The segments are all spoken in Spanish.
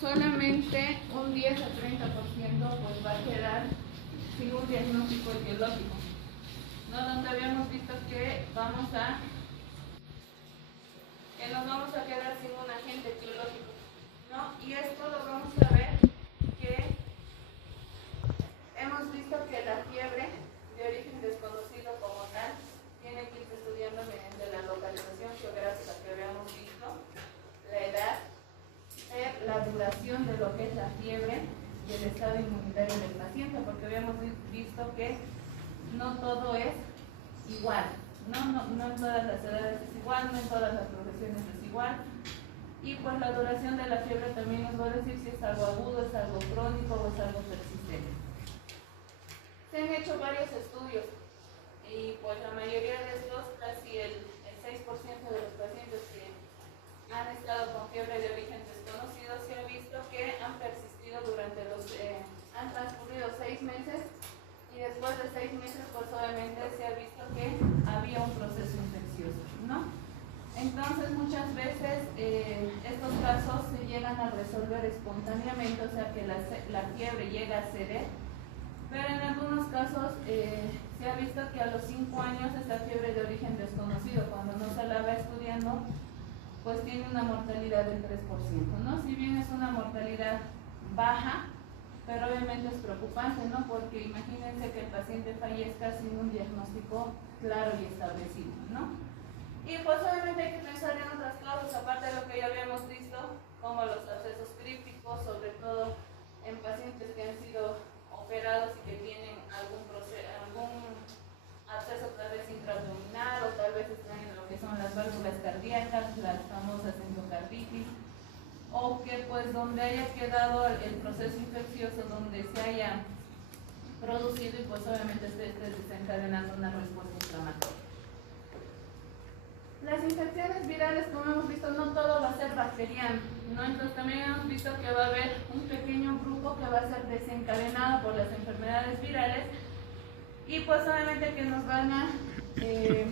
solamente un 10 a 30% pues va a quedar sin un diagnóstico etiológico, ¿no? Donde habíamos visto que nos vamos a quedar sin un agente etiológico, ¿no? Y esto lo vamos a ver que hemos visto que la fiebre de origen desconocido como tal tiene que irse estudiando mediante la localización geográfica que habíamos visto, la edad, la duración de lo que es la fiebre y el estado inmunitario del paciente, porque habíamos visto que no todo es igual, no en todas las edades es igual, no en todas las profesiones es igual, y pues la duración de la fiebre también nos va a decir si es algo agudo, es algo crónico o es algo persistente. Se han hecho varios estudios y pues la mayoría de estos, casi el 6% de los pacientes que han estado con fiebre de origen desconocido, se ha visto que han persistido durante han transcurrido 6 meses y después de 6 meses pues obviamente se ha visto que había un proceso infeccioso, ¿no? Entonces muchas veces estos casos se llegan a resolver espontáneamente, o sea que la fiebre llega a ceder, pero en algunos casos se ha visto que a los 5 años esta fiebre de origen desconocido, cuando no se la va estudiando, pues tiene una mortalidad del 3%, ¿no? Si bien es una mortalidad baja, pero obviamente es preocupante, ¿no? Porque imagínense que el paciente fallezca sin un diagnóstico claro y establecido, ¿no? Y pues obviamente hay que pensar en otras causas, aparte de lo que ya habíamos visto, como los abscesos crípticos, sobre todo en pacientes que han sido operados y que tienen algún absceso tal vez intraabdominal o tal vez están en lo que son las válvulas cardíacas, las famosas endocarditis, o que pues donde haya quedado el proceso infeccioso, donde se haya producido y pues obviamente esté desencadenando una respuesta inflamatoria. Las infecciones virales, como hemos visto, no todo va a ser bacteriano, ¿no? Entonces también hemos visto que va a haber un pequeño grupo que va a ser desencadenado por las enfermedades virales y pues obviamente que nos van a, si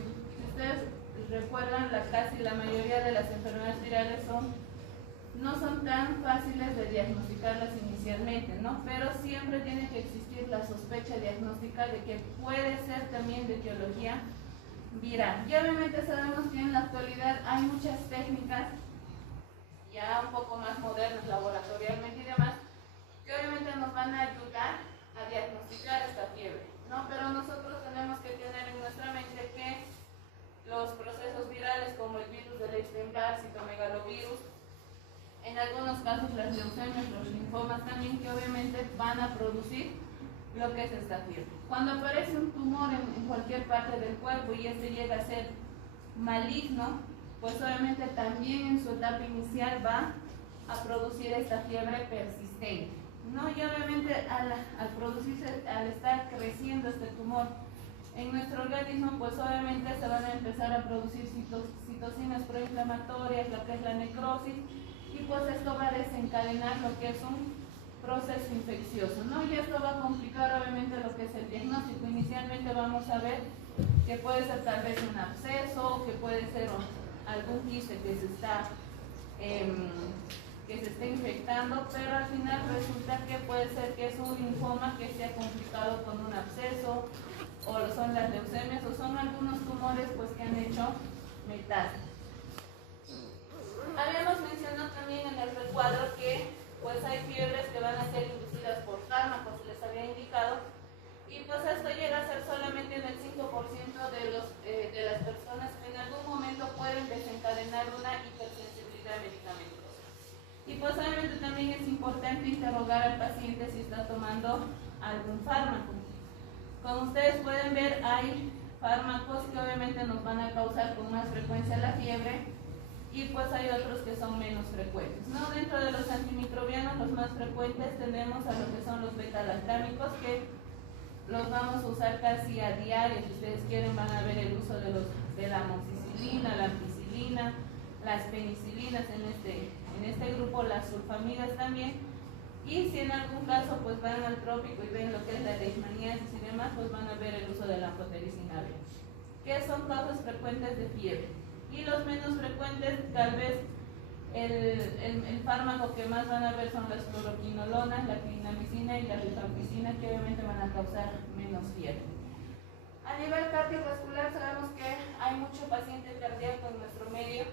ustedes recuerdan, casi la mayoría de las enfermedades virales no son tan fáciles de diagnosticarlas inicialmente, ¿no? Pero siempre tiene que existir la sospecha diagnóstica de que puede ser también de etiología viral. Y obviamente sabemos que en la actualidad hay muchas técnicas ya un poco más modernas, laboratorialmente y demás, que obviamente nos van a ayudar a diagnosticar esta fiebre, ¿no? Pero nosotros tenemos que tener en nuestra mente que los procesos virales como el virus del Epstein-Barr, citomegalovirus, en algunos casos las leucemias, los linfomas también, que obviamente van a producir lo que es esta fiebre. Cuando aparece un tumor en cualquier parte del cuerpo y este llega a ser maligno, pues obviamente también en su etapa inicial va a producir esta fiebre persistente, ¿no? Y obviamente al producirse, al estar creciendo este tumor en nuestro organismo, pues obviamente se van a empezar a producir citocinas proinflamatorias, lo que es la necrosis, y pues esto va a desencadenar lo que es un proceso infeccioso, ¿no? Y esto va a complicar obviamente lo que es el diagnóstico. Inicialmente vamos a ver que puede ser tal vez un absceso, que puede ser algún quiste que se está infectando, pero al final resulta que puede ser que es un linfoma que se ha complicado con un absceso, o son las leucemias, o son algunos tumores pues que han hecho metástasis. Habíamos mencionado también en el recuadro que pues hay fiebres que van a ser inducidas por fármacos, les había indicado, y pues esto llega a ser solamente en el 5% de las personas que en algún momento pueden desencadenar una hipersensibilidad medicamentosa. Y pues obviamente también es importante interrogar al paciente si está tomando algún fármaco. Como ustedes pueden ver, hay fármacos que obviamente nos van a causar con más frecuencia la fiebre, y pues hay otros que son menos frecuentes, ¿no? Dentro de los antimicrobianos, los más frecuentes tenemos a lo que son los beta-lactámicos, que los vamos a usar casi a diario. Si ustedes quieren van a ver el uso de la amoxicilina, la ampicilina, las penicilinas en este grupo, las sulfamidas también. Y si en algún caso pues van al trópico y ven lo que es la leishmaniasis y demás, pues van a ver el uso de la amphotericina B, que son causas frecuentes de fiebre. Y los menos frecuentes tal vez el fármaco que más van a ver son las fluoroquinolonas, la clindamicina y la rifampicina, que obviamente van a causar menos fiebre. A nivel cardiovascular sabemos que hay mucho paciente cardíaco en nuestro medio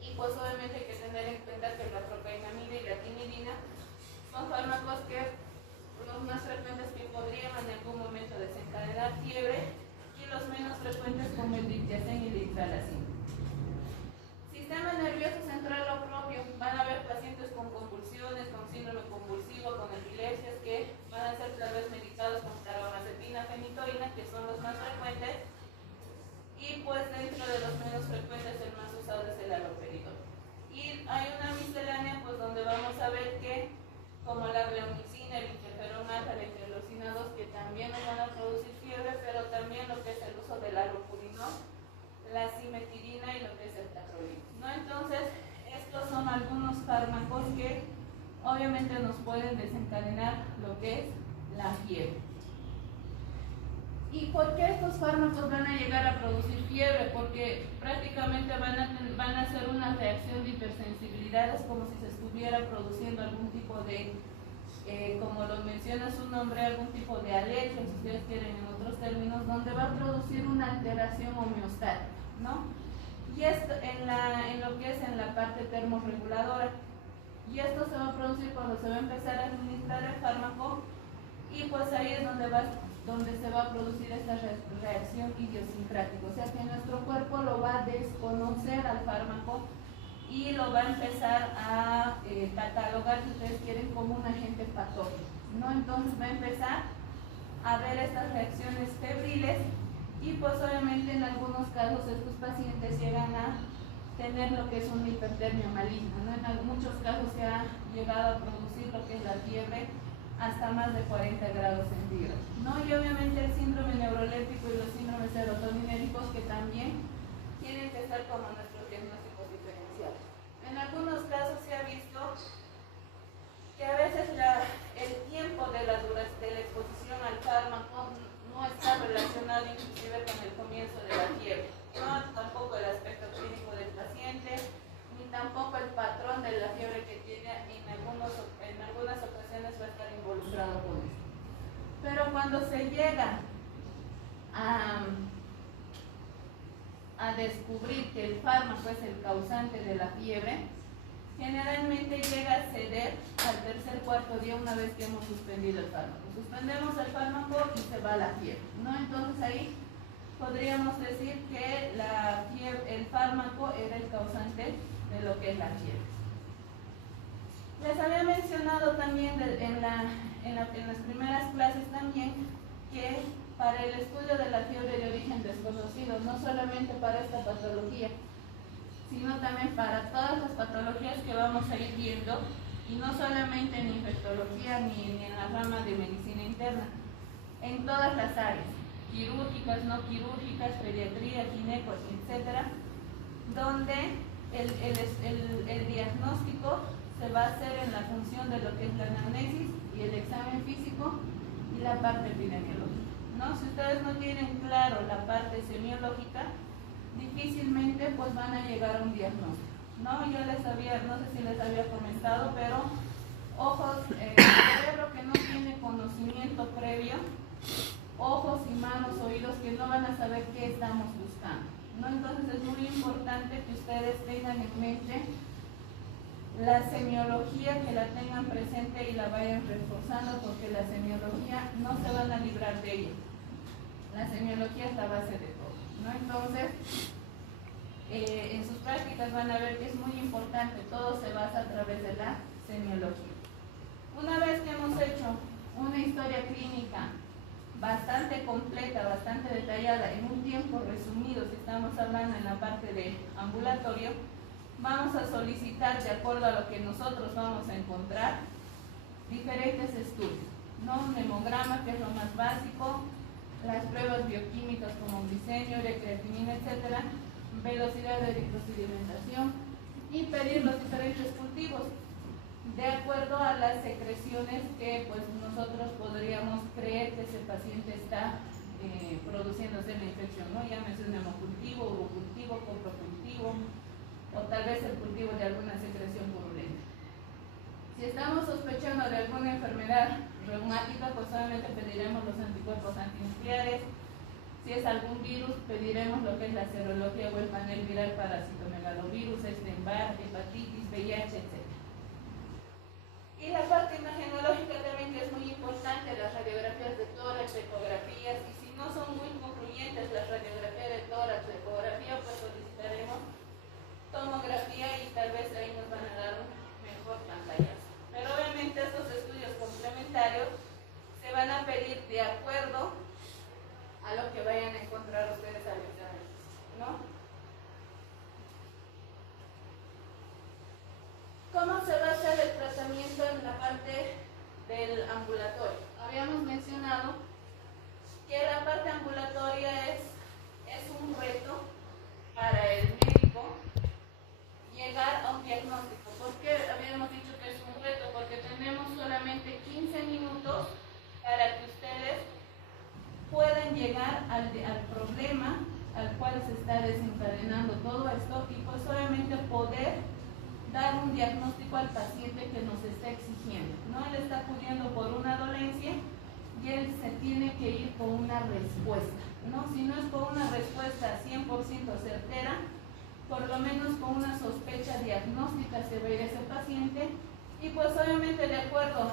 y pues obviamente hay que tener en cuenta que la propainamida y la timidina son fármacos que los más frecuentes que podrían en algún momento desencadenar fiebre y los menos frecuentes como el diltiazem y el hidralazina. Sistema nervioso central o propio, van a haber pacientes con convulsiones, con síndrome convulsivo, con epilepsias que van a ser tal vez medicados con carbamazepina, fenitoína, que son los más frecuentes, y pues dentro de los menos frecuentes el más usado es el haloperidol. Y hay una miscelánea pues donde vamos a ver que como la bleomicina, el interferón alfa, la interleucina 2, que también nos van a producir fiebre, pero también lo que es el uso del alopurinol, la simetirina y lo que es el tacrolimus, ¿no? Entonces, estos son algunos fármacos que obviamente nos pueden desencadenar lo que es la fiebre. ¿Y por qué estos fármacos van a llegar a producir fiebre? Porque prácticamente van a hacer una reacción de hipersensibilidad, es como si se estuviera produciendo algún tipo de, como lo menciona su nombre, algún tipo de alergia, si ustedes quieren en otros términos, donde va a producir una alteración homeostática, ¿no? Y esto en lo que es en la parte termorreguladora. Y esto se va a producir cuando se va a empezar a administrar el fármaco, y pues ahí es donde se va a producir esta reacción idiosincrática, o sea que nuestro cuerpo lo va a desconocer al fármaco y lo va a empezar a catalogar, si ustedes quieren, como un agente patógeno, ¿no? Entonces va a empezar a ver estas reacciones febriles y pues obviamente en algunos casos estos pacientes llegan a tener lo que es una hipertermia maligna, ¿no? En muchos casos se ha llegado a producir lo que es la fiebre hasta más de 40 grados centígrados, ¿no? Y obviamente el síndrome neuroléptico y los síndromes serotoninérgicos, que también tienen que estar como nuestros diagnósticos diferenciales. En algunos casos se ha visto que a veces el tiempo de la exposición al fármaco no está relacionado inclusive con el comienzo de la fiebre, no tampoco el aspecto clínico del paciente, ni tampoco el patrón de la fiebre que tiene, en algunas ocasiones va a estar involucrado con esto. Pero cuando se llega a descubrir que el fármaco es el causante de la fiebre, generalmente llega a ceder al tercer cuarto día una vez que hemos suspendido el fármaco. Suspendemos el fármaco y se va la fiebre, ¿no? Entonces ahí podríamos decir que el fármaco era el causante de lo que es la fiebre. Les había mencionado también en las primeras clases también que para el estudio de la fiebre de origen desconocido, no solamente para esta patología, sino también para todas las patologías que vamos a ir viendo, y no solamente en infectología ni en la rama de medicina interna, en todas las áreas, quirúrgicas, no quirúrgicas, pediatría, gineco, etc., donde el diagnóstico se va a hacer en la función de lo que es la anamnesis y el examen físico y la parte epidemiológica, ¿no? Si ustedes no tienen claro la parte semiológica, difícilmente pues van a llegar a un diagnóstico, ¿no? Yo no sé si les había comentado, pero ojos, cerebro que no tiene conocimiento previo, ojos y manos, oídos que no van a saber qué estamos buscando, ¿no? Entonces es muy importante que ustedes tengan en mente la semiología, que la tengan presente y la vayan reforzando, porque la semiología no se van a librar de ella. La semiología es la base de todo, ¿no? Entonces, en sus prácticas van a ver que es muy importante, todo se basa a través de la semiología. Una vez que hemos hecho una historia clínica bastante completa, bastante detallada, en un tiempo resumido, si estamos hablando en la parte de ambulatorio, vamos a solicitar, de acuerdo a lo que nosotros vamos a encontrar, diferentes estudios, ¿no? Un hemograma, que es lo más básico, las pruebas bioquímicas como glicemia, creatinina, etcétera, velocidad de eritrosedimentación, y pedir los diferentes cultivos de acuerdo a las secreciones que pues nosotros podríamos creer que ese paciente está produciéndose la infección, ¿no? Llámese un hemocultivo, urocultivo, coprocultivo, o tal vez el cultivo de alguna secreción purulenta. Si estamos sospechando de alguna enfermedad reumática, pues solamente pediremos los anticuerpos antinucleares. Si es algún virus, pediremos lo que es la serología o el panel viral para citomegalovirus, Epstein-Barr, hepatitis, VIH, etc. Y la parte imagenológica también, que es muy importante, las radiografías de tórax, ecografías, y si no son muy concluyentes las radiografías de tórax, ecografía, pues solicitaremos tomografía y tal vez ahí nos van a dar un mejor pantallazo. Pero obviamente estos estudios complementarios se van a pedir de acuerdo a lo que vayan a encontrar ustedes al examen, ¿no? ¿Cómo se va a hacer el tratamiento en la parte del ambulatorio? Habíamos mencionado que la parte ambulatoria es un reto para el médico llegar a un diagnóstico. ¿Por qué habíamos dicho que es un reto? Porque tenemos solamente 15 minutos para que ustedes puedan llegar al problema al cual se está desencadenando todo esto y pues obviamente poder dar un diagnóstico al paciente que nos está exigiendo. No, él está acudiendo por una dolencia y él se tiene que ir con una respuesta, ¿no? Si no es con una respuesta 100% certera, por lo menos con una sospecha diagnóstica se va a ir ese paciente y pues obviamente de acuerdo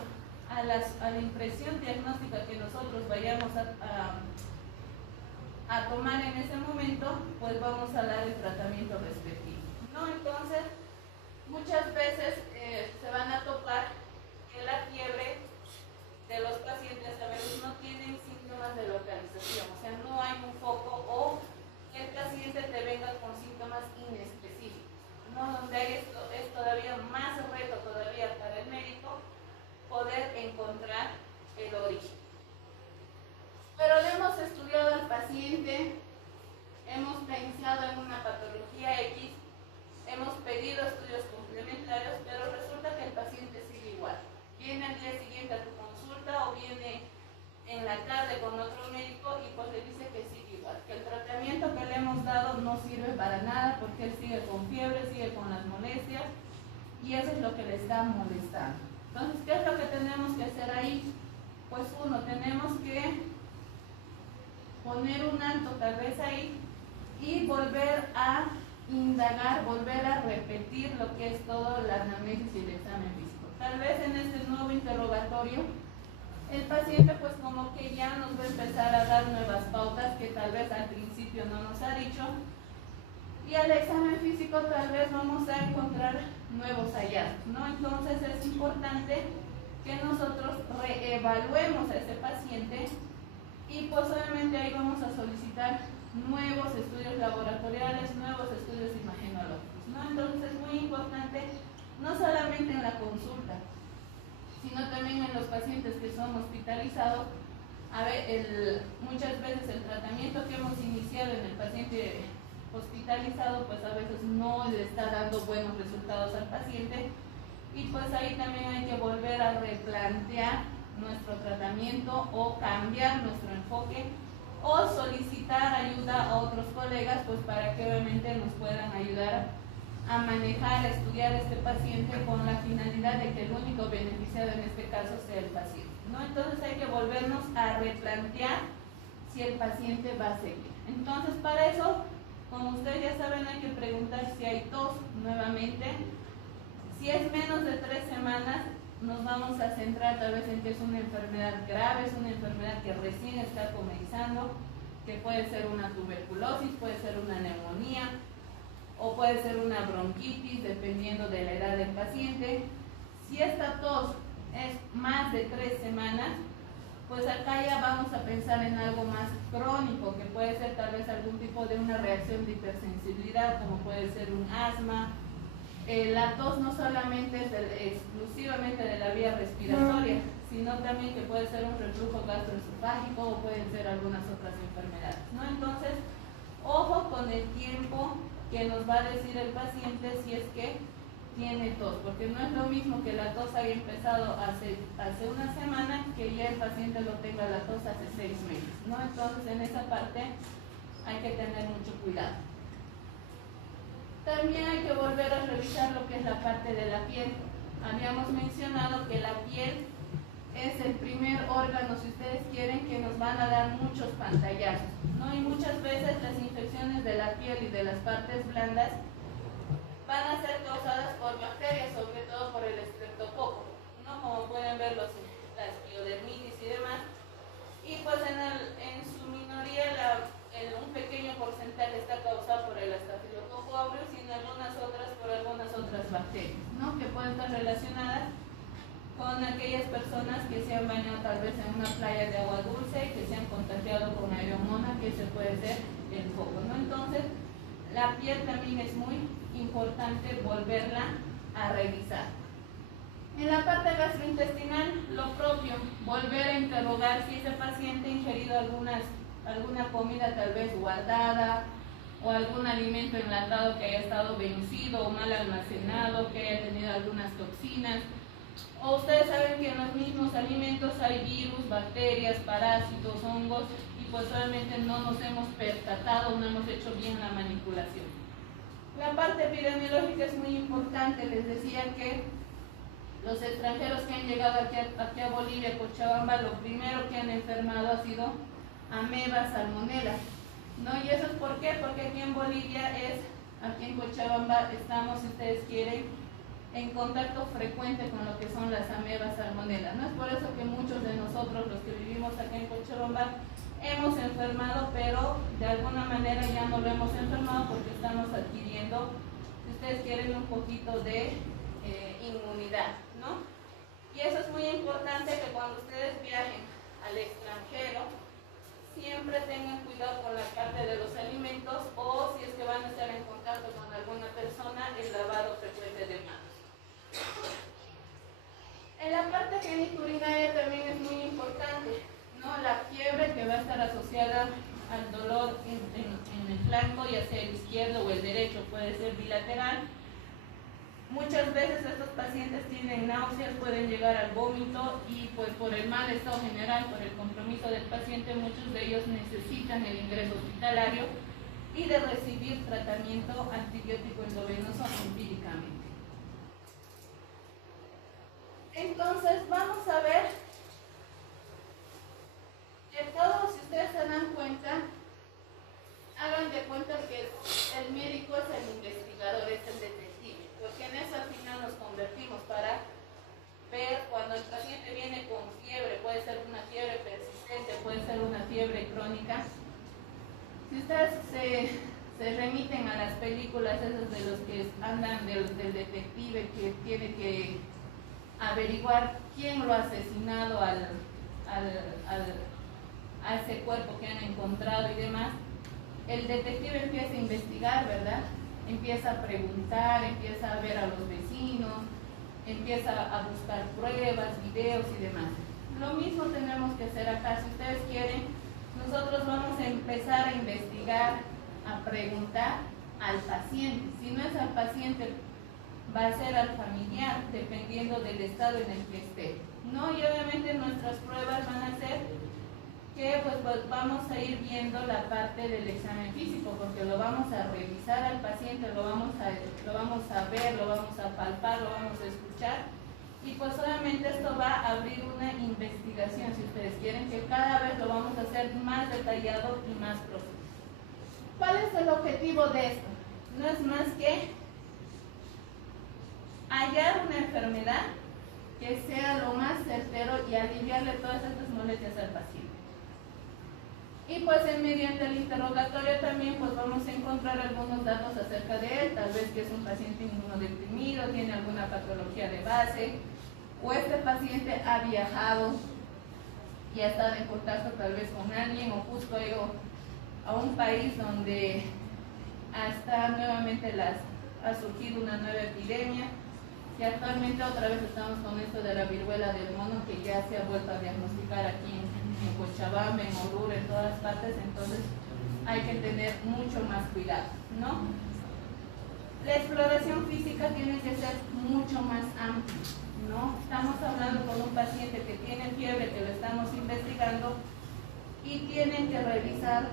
a la impresión diagnóstica que nosotros vayamos a tomar en ese momento, pues vamos a dar el tratamiento respectivo, ¿no? Entonces, muchas veces se van a topar que la fiebre de los pacientes a veces no tienen síntomas de localización, o sea, no hay un foco o que el paciente te venga con síntomas inespecíficos, ¿no? Donde hay es todavía más reto todavía para el médico poder encontrar el origen. Pero le hemos estudiado al paciente, hemos pensado en una patología X, hemos pedido estudios complementarios, pero resulta que el paciente sigue igual. Viene al día siguiente a tu consulta o viene en la tarde con otro médico y pues le dice que sigue igual, que el tratamiento que le hemos dado no sirve para nada porque él sigue con fiebre, sigue con las molestias y eso es lo que le está molestando. Entonces, ¿qué es lo que tenemos que hacer ahí? Pues uno, tenemos que poner un alto tal vez ahí y volver a indagar, volver a repetir lo que es todo la anamnesis y el examen físico. Tal vez en este nuevo interrogatorio el paciente pues como que ya nos va a empezar a dar nuevas pautas que tal vez al principio no nos ha dicho y al examen físico tal vez vamos a encontrar nuevos hallazgos, ¿no? Entonces es importante que nosotros reevaluemos a ese paciente y pues obviamente ahí vamos a solicitar nuevos estudios laboratoriales, nuevos estudios imagenológicos, ¿no? Entonces es muy importante, no solamente en la consulta, sino también en los pacientes que son hospitalizados. A ver, muchas veces el tratamiento que hemos iniciado en el paciente hospitalizado, pues a veces no le está dando buenos resultados al paciente y pues ahí también hay que volver a replantear nuestro tratamiento o cambiar nuestro enfoque o solicitar ayuda a otros colegas pues para que obviamente nos puedan ayudar a manejar, a estudiar este paciente con la finalidad de que el único beneficiado en este caso sea el paciente, ¿no? Entonces hay que volvernos a replantear si el paciente va a seguir. Entonces para eso, como ustedes ya saben, hay que preguntar si hay tos nuevamente. Si es menos de 3 semanas, nos vamos a centrar tal vez en que es una enfermedad grave, es una enfermedad que recién está comenzando, que puede ser una tuberculosis, puede ser una neumonía o puede ser una bronquitis, dependiendo de la edad del paciente. Si esta tos es más de 3 semanas, pues acá ya vamos a pensar en algo más crónico, que puede ser tal vez algún tipo de una reacción de hipersensibilidad, como puede ser un asma. La tos no solamente es exclusivamente de la vía respiratoria, sino también que puede ser un reflujo gastroesofágico o pueden ser algunas otras enfermedades, ¿no? Entonces, ojo con el tiempo que nos va a decir el paciente si es que tiene tos, porque no es lo mismo que la tos haya empezado hace una semana que ya el paciente lo tenga la tos hace 6 meses, ¿no? Entonces en esa parte hay que tener mucho cuidado. También hay que volver a revisar lo que es la parte de la piel. Habíamos mencionado que la piel es el primer órgano, si ustedes quieren, que nos van a dar muchos pantallazos, ¿no? Y muchas veces las infecciones de la piel y de las partes blandas van a ser causadas por bacterias, sobre todo por el estreptococo, ¿no? Como pueden ver las piodermitis y demás. Y pues en su minoría un pequeño porcentaje está causado por el Staphylococcus aureus y en algunas otras por algunas otras bacterias, ¿no? Que pueden estar relacionadas con aquellas personas que se han bañado tal vez en una playa de agua dulce y que se han contagiado con aeromona, que se puede ser el coco, ¿no? Entonces, la piel también es muy importante volverla a revisar. En la parte gastrointestinal, lo propio, volver a interrogar si ese paciente ha ingerido alguna comida tal vez guardada o algún alimento enlatado que haya estado vencido o mal almacenado, que haya tenido algunas toxinas. O ustedes saben que en los mismos alimentos hay virus, bacterias, parásitos, hongos y pues solamente no nos hemos percatado, no hemos hecho bien la manipulación. La parte epidemiológica es muy importante. Les decía que los extranjeros que han llegado aquí a Bolivia, Cochabamba, lo primero que han enfermado ha sido ameba, salmonela, ¿no? ¿Y eso es por qué? Porque aquí en Bolivia aquí en Cochabamba estamos, si ustedes quieren, en contacto frecuente con lo que son las amebas, salmonela, ¿no? Es por eso que muchos de nosotros, los que vivimos aquí en Cochabamba, hemos enfermado, pero de alguna manera ya no lo hemos enfermado porque estamos adquiriendo, si ustedes quieren, un poquito de inmunidad, ¿no? Y eso es muy importante, que cuando ustedes viajen al extranjero siempre tengan cuidado con la parte de los alimentos, o si es que van a estar en contacto con alguna persona, el lavado frecuente de manos. En la parte geniturinaria también es muy importante, ¿no? La fiebre, que va a estar asociada al dolor en el flanco, ya sea el izquierdo o el derecho, puede ser bilateral. Muchas veces estos pacientes tienen náuseas, pueden llegar al vómito y pues por el mal estado general, por el compromiso del paciente, muchos de ellos necesitan el ingreso hospitalario y de recibir tratamiento antibiótico endovenoso empíricamente. Entonces vamos a ver que todos, si ustedes se dan cuenta, hagan de cuenta que el médico es el investigador, es el detective, porque en eso al final nos convertimos para ver cuando el paciente viene con fiebre, puede ser una fiebre persistente, puede ser una fiebre crónica. Si ustedes se remiten a las películas esas de los que andan del detective que tiene que averiguar quién lo ha asesinado a ese cuerpo que han encontrado y demás, el detective empieza a investigar, ¿verdad? Empieza a preguntar, empieza a ver a los vecinos, empieza a buscar pruebas, videos y demás. Lo mismo tenemos que hacer acá. Si ustedes quieren, nosotros vamos a empezar a investigar, a preguntar al paciente. Si no es al paciente, va a ser al familiar, dependiendo del estado en el que esté, ¿no? Y obviamente nuestras pruebas van a ser que pues vamos a ir viendo la parte del examen físico, porque lo vamos a revisar al paciente, lo vamos a ver, lo vamos a palpar, lo vamos a escuchar, y pues obviamente esto va a abrir una investigación, si ustedes quieren, que cada vez lo vamos a hacer más detallado y más profundo. ¿Cuál es el objetivo de esto? No es más que hallar una enfermedad que sea lo más certero y aliviarle todas estas molestias al paciente. Y pues mediante el interrogatorio también pues vamos a encontrar algunos datos acerca de él, tal vez que es un paciente inmunodeprimido, tiene alguna patología de base, o este paciente ha viajado y ha estado en contacto tal vez con alguien, o justo ha ido a un país donde hasta nuevamente ha surgido una nueva epidemia, y actualmente otra vez estamos con esto de la viruela del mono, que ya se ha vuelto a diagnosticar aquí en Cochabamba, en Oruro, en todas partes. Entonces hay que tener mucho más cuidado, ¿no? La exploración física tiene que ser mucho más amplia, ¿no? Estamos hablando con un paciente que tiene fiebre, que lo estamos investigando, y tienen que revisar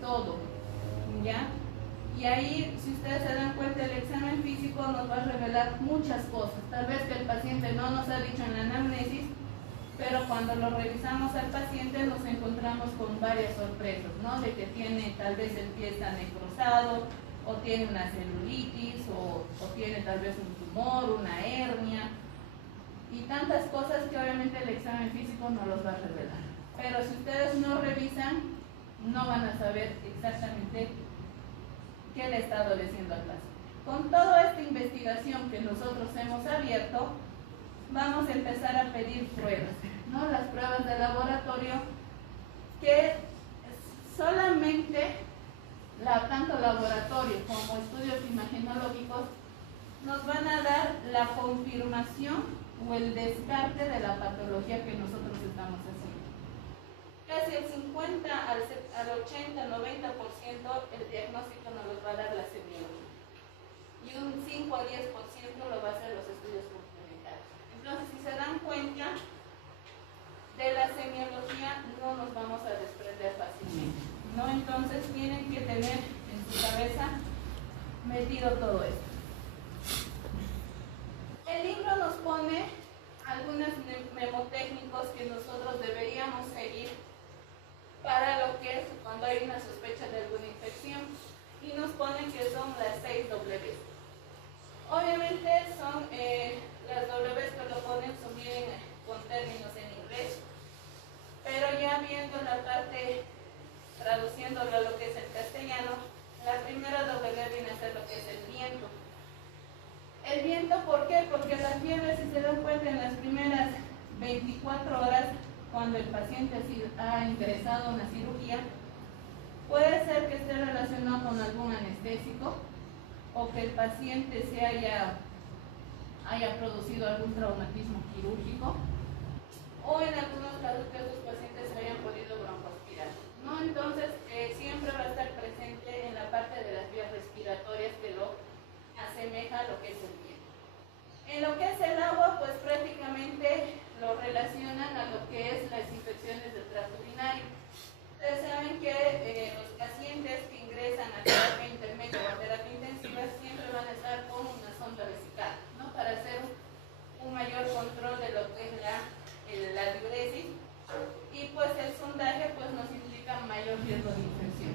todo, ¿ya? Y ahí, si ustedes se dan cuenta, el examen físico nos va a revelar muchas cosas. Tal vez que el paciente no nos ha dicho en la anamnesis, pero cuando lo revisamos al paciente nos encontramos con varias sorpresas, ¿no? De que tiene tal vez el pie está necrosado, o tiene una celulitis, o tiene tal vez un tumor, una hernia, y tantas cosas que obviamente el examen físico no los va a revelar. Pero si ustedes no revisan, no van a saber exactamente qué le está adoleciendo al paciente. Con toda esta investigación que nosotros hemos abierto, vamos a empezar a pedir pruebas, ¿no? Las pruebas de laboratorio que solamente tanto laboratorio como estudios imagenológicos nos van a dar la confirmación o el descarte de la patología que nosotros estamos haciendo. Casi el 50 al 80, 90% el diagnóstico nos lo va a dar la semiología y un 5 a 10% lo va a hacer los estudios complementarios. Entonces, si se dan cuenta, de la semiología no nos vamos a desprender fácilmente, ¿no? Entonces tienen que tener en su cabeza metido todo esto. El libro nos pone algunos memotécnicos que nosotros deberíamos seguir para lo que es cuando hay una sospecha de alguna infección, y nos pone que son las 6 W. Obviamente son las W que lo ponen son bien con términos en inglés, pero ya viendo la parte, traduciéndolo a lo que es el castellano, la primera W viene a ser lo que es el viento. El viento, ¿por qué? Porque la fiebre, si se dan cuenta, en las primeras 24 horas, cuando el paciente ha ingresado a una cirugía, puede ser que esté relacionado con algún anestésico o que el paciente se haya producido algún traumatismo quirúrgico, o en algunos casos que esos pacientes se hayan podido broncoaspirar, ¿no? Entonces, siempre va a estar presente en la parte de las vías respiratorias que lo asemeja a lo que es el viento. En lo que es el agua, pues prácticamente lo relacionan a lo que es las infecciones del tracto urinario. Ustedes saben que los pacientes que ingresan a terapia intermedia o a terapia intensiva siempre van a estar con una sonda vesical, ¿no? Para hacer un mayor control de lo que es la diuresis, y pues el sondaje pues nos implica mayor riesgo de infección.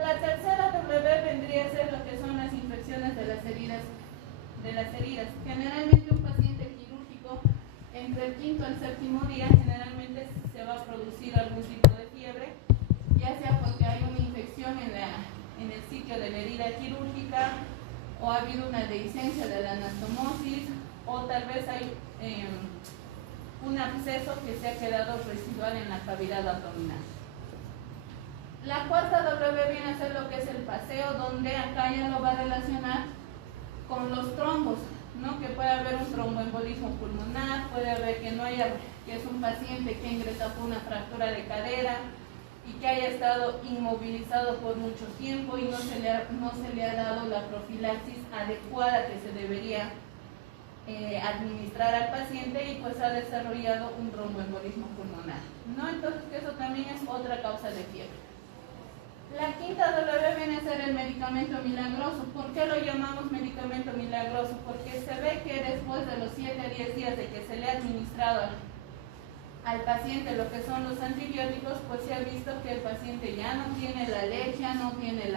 La tercera W vendría a ser lo que son las infecciones de las heridas. Generalmente un paciente quirúrgico entre el quinto y el séptimo día generalmente se va a producir algún tipo de fiebre, ya sea porque hay una infección en el sitio de la herida quirúrgica, o ha habido una dehiscencia de la anastomosis, o tal vez hay un absceso que se ha quedado residual en la cavidad abdominal. La cuarta W viene a ser lo que es el paseo, donde acá ya lo va a relacionar con los trombos, ¿no? Que puede haber un tromboembolismo pulmonar, puede haber que es un paciente que ingresa por una fractura de cadera y que haya estado inmovilizado por mucho tiempo y no se le ha dado la profilaxis adecuada que se debería administrar al paciente, y pues ha desarrollado un tromboembolismo pulmonar, ¿no? Entonces, eso también es otra causa de fiebre. La quinta W viene a ser el medicamento milagroso. ¿Por qué lo llamamos medicamento milagroso? Porque se ve que después de los 7 a 10 días de que se le ha administrado al paciente lo que son los antibióticos, pues se ha visto que el paciente ya no tiene la alergia, no tiene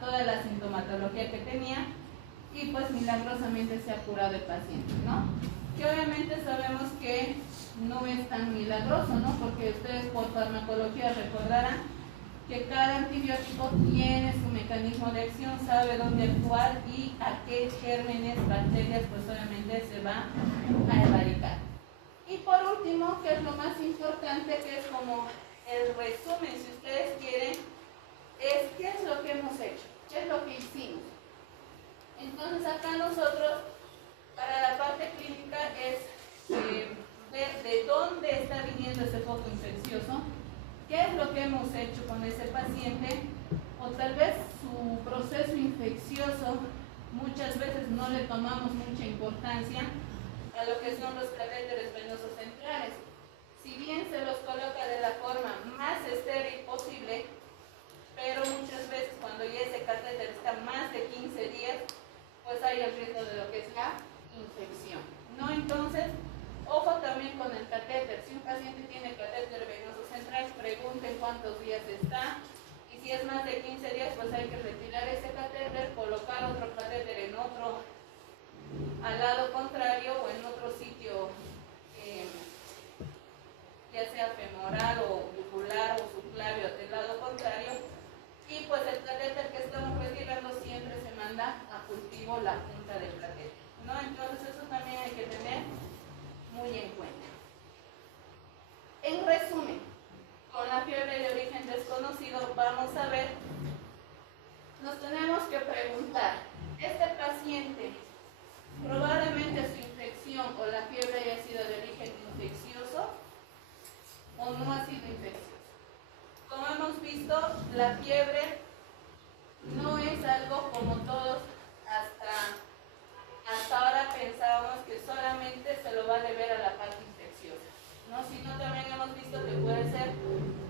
toda la sintomatología que tenía, y pues milagrosamente se ha curado el paciente, ¿no? Que obviamente sabemos que no es tan milagroso, ¿no? Porque ustedes por farmacología recordarán que cada antibiótico tiene su mecanismo de acción, sabe dónde actuar y a qué gérmenes, bacterias, pues obviamente se va a erradicar. Y por último, que es lo más importante, que es como el resumen, si ustedes quieren, es qué es lo que hemos hecho, qué es lo que hicimos. Entonces acá nosotros, para la parte clínica, es ver de dónde está viniendo ese foco infeccioso, qué es lo que hemos hecho con ese paciente, o tal vez su proceso infeccioso muchas veces no le tomamos mucha importancia a lo que son los catéteres venosos centrales. Si bien se los coloca de la forma más estéril posible, pero muchas veces cuando ya ese catéter está más de 15 días, pues hay el riesgo de lo que es la infección, ¿no? Entonces, ojo también con el catéter. Si un paciente tiene catéter venoso central, pregunten cuántos días está, y si es más de 15 días, pues hay que retirar ese catéter, colocar otro catéter en otro, al lado contrario o en otro sitio, ya sea femoral o yugular o subclavio del lado contrario, y pues el catéter que estamos retirando siempre se manda a cultivo la punta del catéter, ¿no? Entonces eso también hay que tener muy en cuenta. En resumen, con la fiebre de origen desconocido vamos a ver, nos tenemos que preguntar, ¿este paciente probablemente su infección o la fiebre haya sido de origen infeccioso o no ha sido infeccioso? Como hemos visto, la fiebre no es algo como todos hasta ahora pensábamos que solamente se lo va a deber a la parte infecciosa, ¿no? Sino también hemos visto que puede ser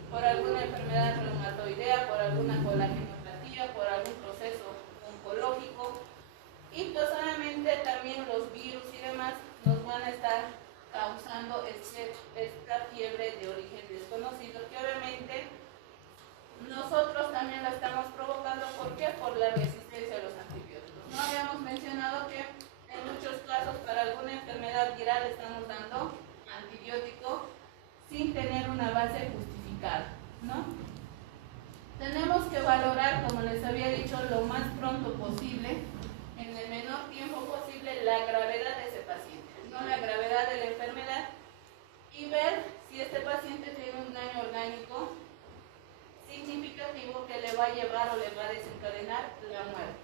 por alguna enfermedad reumatoidea, por alguna colágenopatía, por algún proceso oncológico, y pues obviamente también los virus y demás nos van a estar causando esta fiebre de origen desconocido, que obviamente nosotros también la estamos provocando. ¿Por qué? Por la resistencia a los antibióticos. No habíamos mencionado que en muchos casos para alguna enfermedad viral estamos dando antibiótico sin tener una base justificada, ¿no? Tenemos que valorar, como les había dicho, lo más pronto posible, en el menor tiempo posible, la gravedad de ese paciente, no la gravedad de la enfermedad, y ver si este paciente tiene un daño orgánico significativo que le va a llevar o le va a desencadenar la muerte,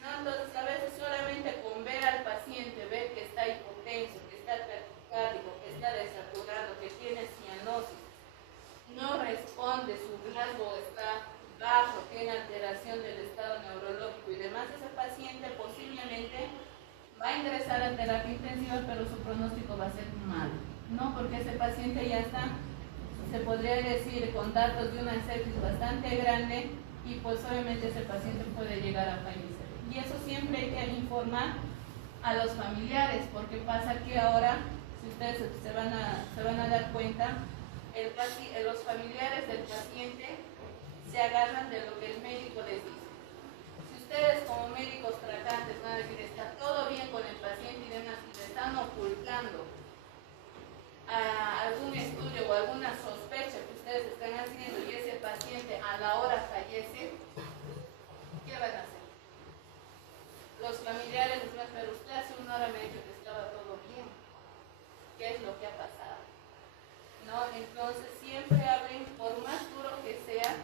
¿no? Entonces a veces solamente con ver al paciente, ver que está hipotenso, que está taquicárdico, que está desaturado, que tiene cianosis, no responde, su glasgow está bajo, tiene alteración del estado neurológico y demás, ese paciente posiblemente va a ingresar en terapia intensiva, pero su pronóstico va a ser malo, ¿no? Porque ese paciente ya está, se podría decir, con datos de una sepsis bastante grande, y pues obviamente ese paciente puede llegar a fallecer. Y eso siempre hay que informar a los familiares, porque pasa que ahora, si ustedes se van a dar cuenta, los familiares del paciente se agarran de lo que el médico les dice. Si ustedes como médicos tratantes van a decir está todo bien con el paciente y demás, y le están ocultando a algún estudio o alguna sospecha que ustedes están haciendo y ese paciente a la hora fallece, ¿qué van a hacer? Los familiares les van a decir, pero usted hace una hora me dijo que estaba todo bien. ¿Qué es lo que ha pasado? ¿No? Entonces siempre hablen, por más duro que sea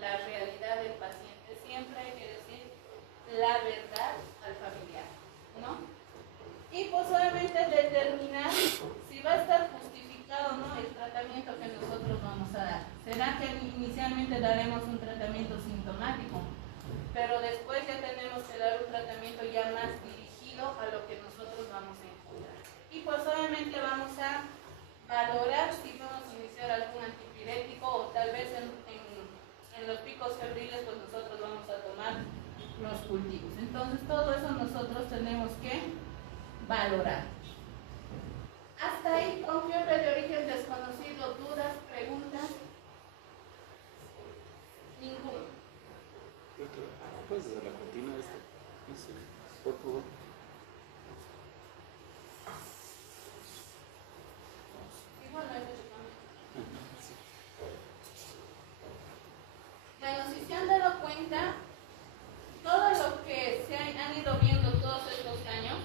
la realidad del paciente, siempre hay que decir la verdad al familiar, ¿no? Y pues obviamente determinar si va a estar justificado o no el tratamiento que nosotros vamos a dar. Será que inicialmente daremos un tratamiento sintomático, pero después ya tenemos que dar un tratamiento ya más dirigido a lo que nosotros vamos a encontrar. Y pues obviamente vamos a valorar si vamos a iniciar algún antipirético, o tal vez en los picos febriles pues nosotros vamos a tomar los cultivos. Entonces todo eso nosotros tenemos que valorar. Hasta ahí, con fiebre de origen desconocido, dudas, preguntas. Ninguno. ¿Puedes hacer la cortina esta? Sí, por favor. Igual no hay mucho cambio. Bueno, si se han dado cuenta, todo lo que se han ido viendo todos estos años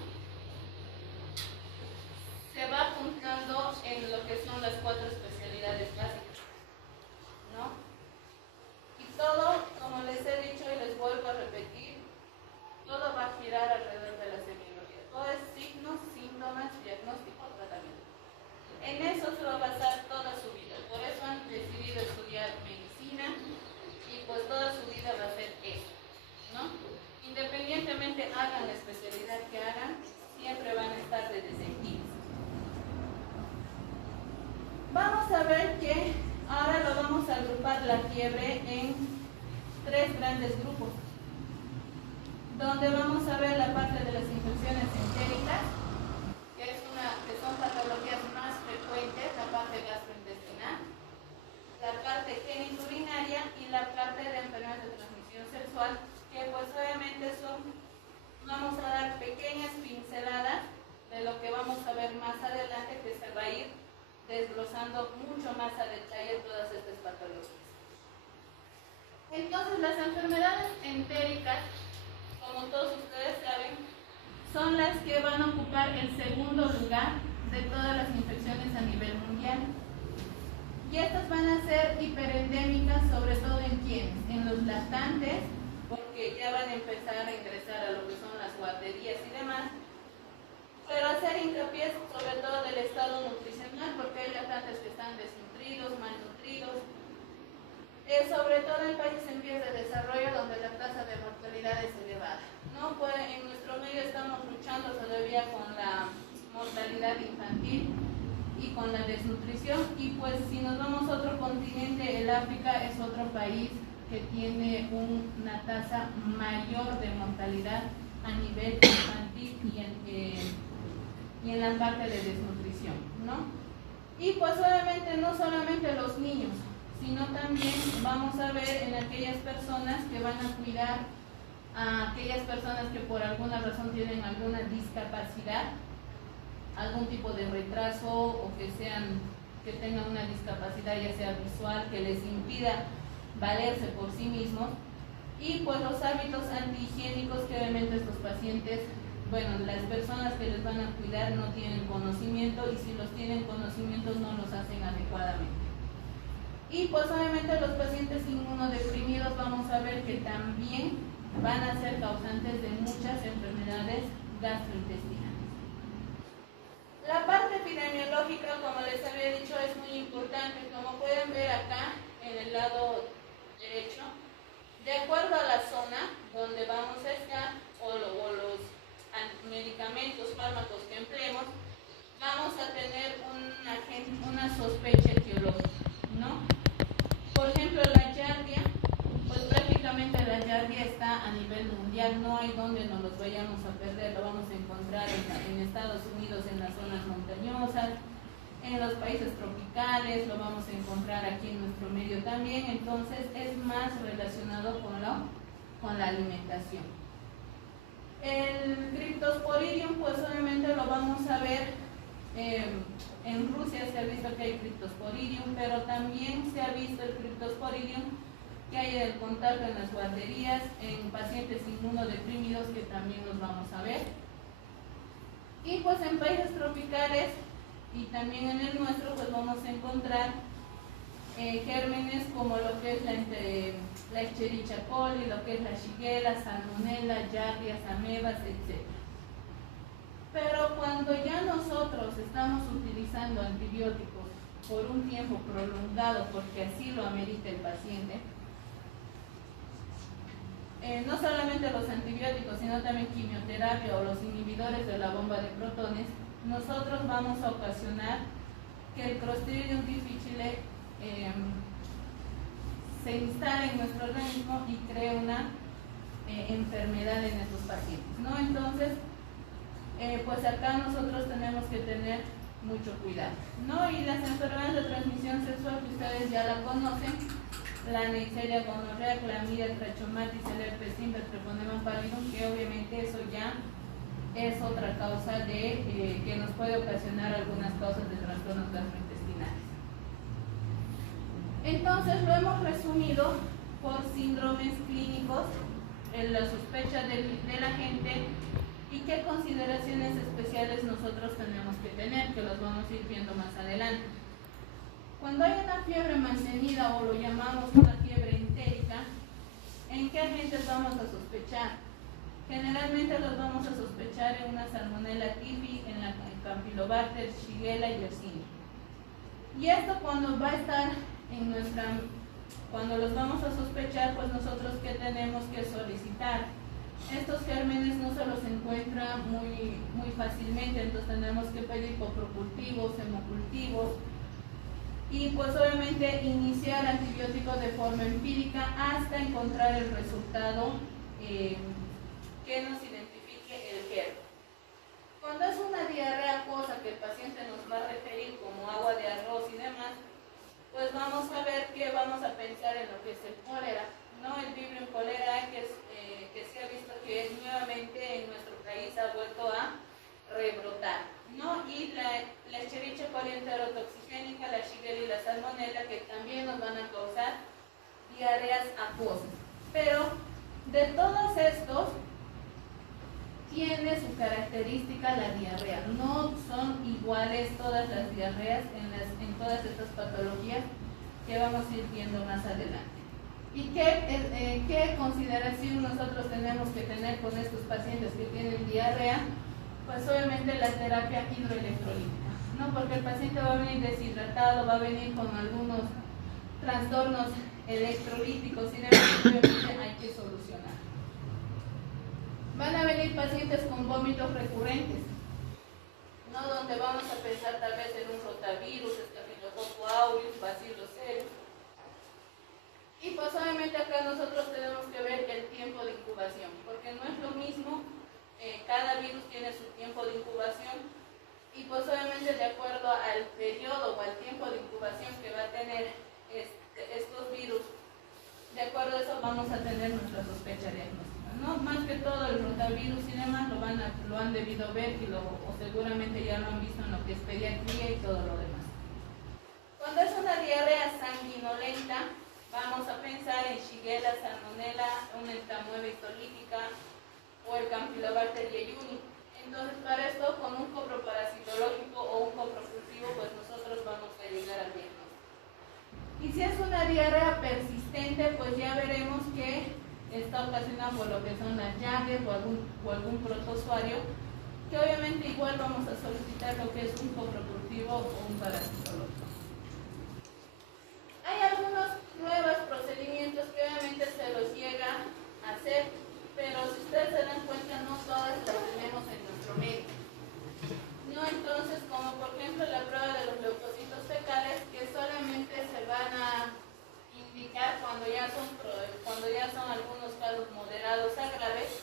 se va apuntando en lo que son las 4 especialidades básicas, ¿no? Y todo, como les he dicho y les vuelvo a repetir, todo va a girar alrededor de la semiología. Todo es signos, síntomas, diagnóstico, tratamiento. En eso se va a basar toda su vida. Por eso han decidido estudiar medicina y pues toda su vida va a ser eso, ¿no? Independientemente hagan la especialidad que hagan, siempre van a estar de desempeño. Vamos a ver que ahora lo vamos a agrupar la fiebre en tres grandes grupos, donde vamos a ver la parte de las infecciones entéricas, que son patologías más frecuentes, la parte gastrointestinal, la parte genitourinaria y la parte de enfermedades de transmisión sexual, que pues obviamente vamos a dar pequeñas pinceladas de lo que vamos a ver más adelante, que se va a ir desglosando mucho más a detalle todas estas patologías. Entonces, las enfermedades entéricas, como todos ustedes saben, son las que van a ocupar el segundo lugar de todas las infecciones a nivel mundial. Y estas van a ser hiperendémicas, sobre todo en quienes, en los lactantes, porque ya van a empezar a ingresar a lo que son las guarderías y demás, pero hacer hincapié sobre todo del estado nutricional, porque hay lactantes que están desnutridos, malnutridos, sobre todo en países en vías de desarrollo donde la tasa de mortalidad es elevada, ¿no? Pues en nuestro medio estamos luchando todavía con la mortalidad infantil y con la desnutrición, y pues si nos vamos a otro continente, el África es otro país que tiene una tasa mayor de mortalidad a nivel infantil y en la parte de desnutrición, ¿no? Y pues obviamente no solamente los niños, sino también vamos a ver en aquellas personas que van a cuidar a aquellas personas que por alguna razón tienen alguna discapacidad, algún tipo de retraso o que tengan una discapacidad ya sea visual que les impida valerse por sí mismos, y pues los hábitos antihigiénicos que obviamente estos pacientes, bueno, las personas que les van a cuidar no tienen conocimiento, y si los tienen conocimientos no los hacen adecuadamente. Y pues obviamente los pacientes inmunodeprimidos vamos a ver que también van a ser causantes de muchas enfermedades gastrointestinales. La parte epidemiológica, como les había dicho, es muy importante. Como pueden ver acá en el lado derecho, de acuerdo a la zona donde vamos a estar o los medicamentos, fármacos que empleemos, vamos a tener una sospecha etiológica, ¿no? Por ejemplo, la giardia, pues prácticamente la giardia está a nivel mundial, no hay donde nos los vayamos a perder, lo vamos a encontrar en Estados Unidos, en las zonas montañosas, en los países tropicales, lo vamos a encontrar aquí en nuestro medio también, entonces es más relacionado con la alimentación. El Cryptosporidium, pues obviamente lo vamos a ver, en Rusia se ha visto que hay Cryptosporidium, pero también se ha visto el Cryptosporidium que hay en el contacto en las guarderías, en pacientes inmunodeprimidos, que también los vamos a ver. Y pues en países tropicales y también en el nuestro, pues vamos a encontrar gérmenes como lo que es la Escherichia coli, lo que es la Shigella, Salmonella, Giardia, amebas, etc. Pero cuando ya nosotros estamos utilizando antibióticos por un tiempo prolongado, porque así lo amerita el paciente, no solamente los antibióticos, sino también quimioterapia o los inhibidores de la bomba de protones, nosotros vamos a ocasionar que el Clostridium difficile se instale en nuestro organismo y cree una enfermedad en estos pacientes, ¿no? Entonces, pues acá nosotros tenemos que tener mucho cuidado, ¿no? Y las enfermedades de transmisión sexual, que ustedes ya la conocen, la Neisseria gonorrea, clamidia, trachomatis, el herpes simple, treponema pallidum, que obviamente eso ya es otra causa que nos puede ocasionar algunas causas de trastornos gastrointestinales. Entonces lo hemos resumido por síndromes clínicos, en la sospecha de la gente, y qué consideraciones especiales nosotros tenemos que tener, que los vamos a ir viendo más adelante. Cuando hay una fiebre mantenida, o lo llamamos una fiebre entérica, ¿en qué agentes vamos a sospechar? Generalmente los vamos a sospechar en una Salmonella typhi, en la Campylobacter, Shigella y Yersinia. Y esto cuando va a estar cuando los vamos a sospechar, pues nosotros ¿qué tenemos que solicitar? Estos gérmenes no se los encuentra muy fácilmente, entonces tenemos que pedir coprocultivos, hemocultivos, y pues obviamente iniciar antibióticos de forma empírica hasta encontrar el resultado que nos identifique el germen. Cuando es una diarrea acuosa que el paciente nos va a referir como agua de arroz y demás, pues vamos a ver que vamos a pensar en lo que es el cólera, ¿no? El Vibrio cholerae, que se ha visto que nuevamente en nuestro país ha vuelto a rebrotar, ¿no? Y la Escherichia coli enterotoxigénica, la Shigella y la Salmonella, que también nos van a causar diarreas acuosas. Pero de todos estos, tiene su característica la diarrea. No son iguales todas las diarreas en todas estas patologías que vamos a ir viendo más adelante. ¿Y qué consideración nosotros tenemos que tener con estos pacientes que tienen diarrea? Pues obviamente la terapia hidroelectrolítica, ¿no? Porque el paciente va a venir deshidratado, va a venir con algunos trastornos electrolíticos y demás, obviamente hay que solucionar. Van a venir pacientes con vómitos recurrentes, ¿no? Donde vamos a pensar tal vez en un rotavirus, Staphylococcus aureus, Bacillus cereus. Y pues obviamente acá nosotros tenemos que ver el tiempo de incubación, porque no es lo mismo, cada virus tiene su tiempo de incubación, y pues obviamente de acuerdo al periodo o al tiempo de incubación que va a tener estos virus, de acuerdo a eso vamos a tener nuestra sospecha diagnóstica, ¿no? Más que todo el rotavirus y demás lo han debido ver o seguramente ya lo han visto en lo que es pediatría y todo lo demás. Cuando es una diarrea sanguinolenta, vamos a pensar en Shigella, Salmonella, una entamoeba histolítica o el Campylobacter jejuni. Entonces, para esto, con un coproparasitológico o un coprocultivo, pues nosotros vamos a llegar al diagnóstico. Y si es una diarrea persistente, pues ya veremos que está ocasionada por lo que son las llaves o algún protozoario, que obviamente igual vamos a solicitar lo que es un coprocultivo o un parasitológico. Hay algunos nuevos procedimientos que obviamente se los llega a hacer, pero si ustedes se dan cuenta, no todas las tenemos en nuestro medio, ¿no? Entonces, como por ejemplo la prueba de los leucocitos fecales, que solamente se van a indicar cuando ya son algunos casos moderados a graves,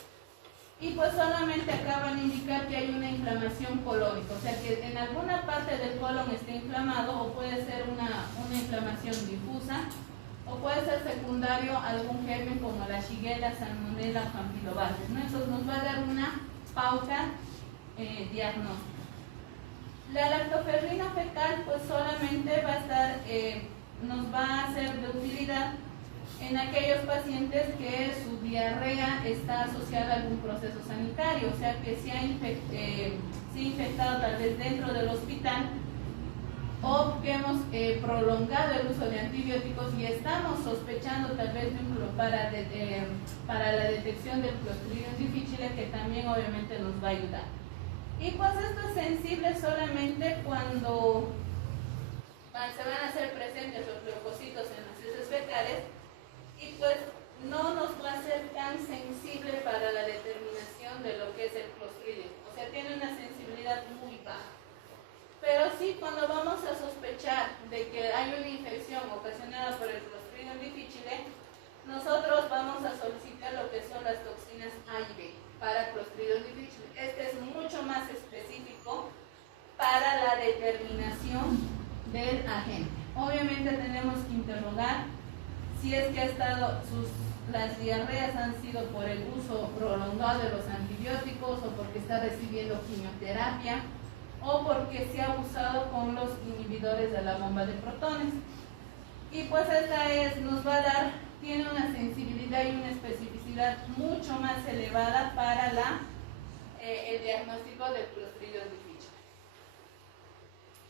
y pues solamente acá van a indicar que hay una inflamación colónica, o sea que en alguna parte del colon está inflamado, o puede ser una inflamación difusa, o puede ser secundario a algún germen como la Shigella, Salmonella, Campylobacter, ¿no? Entonces nos va a dar una pauta diagnóstica. La lactoferrina fecal pues solamente va a estar, nos va a ser de utilidad en aquellos pacientes que su diarrea está asociada a algún proceso sanitario, o sea que se ha infectado tal vez dentro del hospital, o que hemos prolongado el uso de antibióticos y estamos sospechando tal vez de un para la detección del Clostridium difficile, que también obviamente nos va a ayudar. Y pues esto es sensible solamente cuando se van a hacer presentes los leucocitos en las heces fecales, y pues no nos va a ser tan sensible para la determinación de lo que es el Clostridium, o sea, tiene una sensibilidad muy baja. Pero sí, cuando vamos a sospechar de que hay una infección ocasionada por el Clostridium difficile, nosotros vamos a solicitar lo que son las toxinas A y B para Clostridium difficile. Este es mucho más específico para la determinación del agente. Obviamente tenemos que interrogar si es que las diarreas han sido por el uso prolongado de los antibióticos, o porque está recibiendo quimioterapia, o porque se ha usado con los inhibidores de la bomba de protones. Y pues esta nos va a dar, tiene una sensibilidad y una especificidad mucho más elevada para el diagnóstico del Clostridium difficile.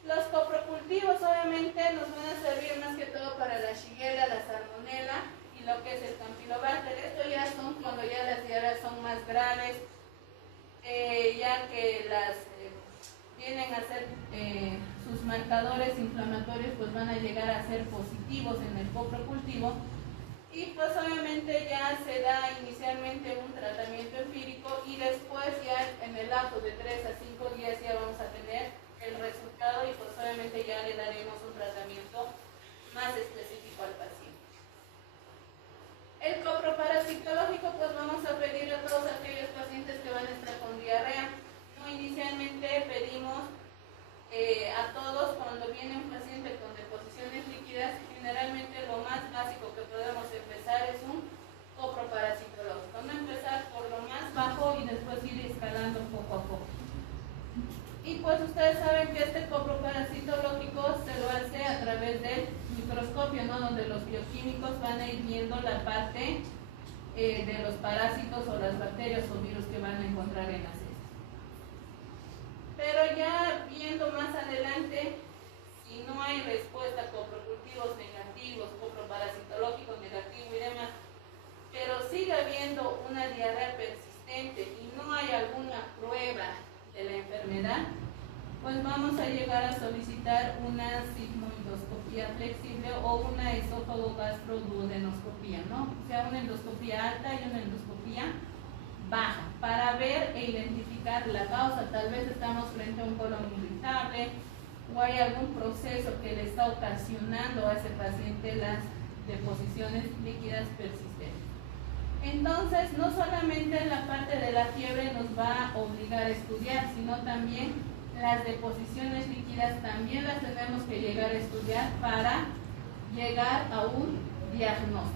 Los coprocultivos obviamente nos van a servir más que todo para la Shigella, la Salmonella y lo que es el Campylobacter. Esto ya son cuando ya las diarreas son más graves, ya que vienen a ser sus marcadores inflamatorios, pues van a llegar a ser positivos en el coprocultivo, y pues obviamente ya se da inicialmente un tratamiento empírico, y después ya en el lapso de 3 a 5 días ya vamos a tener el resultado, y pues obviamente ya le daremos un tratamiento Y pues ustedes saben que este copro parasitológico se lo hace a través del microscopio, ¿no? Donde los bioquímicos van a ir viendo la parte de los parásitos o las bacterias o virus que van a encontrar en las heces. Pero ya viendo más adelante, si no hay respuesta a coprocultivos negativos, coproparasitológicos negativos y demás, pero sigue habiendo una diarrea persistente y no hay alguna prueba de la enfermedad, pues vamos a llegar a solicitar una sigmoidoscopía flexible o una esófago-gastroduodenoscopía, ¿no? O sea, una endoscopía alta y una endoscopía baja, para ver e identificar la causa. Tal vez estamos frente a un colon irritable o hay algún proceso que le está ocasionando a ese paciente las deposiciones líquidas persistentes. Entonces, no solamente la parte de la fiebre nos va a obligar a estudiar, sino también las deposiciones líquidas también las tenemos que llegar a estudiar para llegar a un diagnóstico.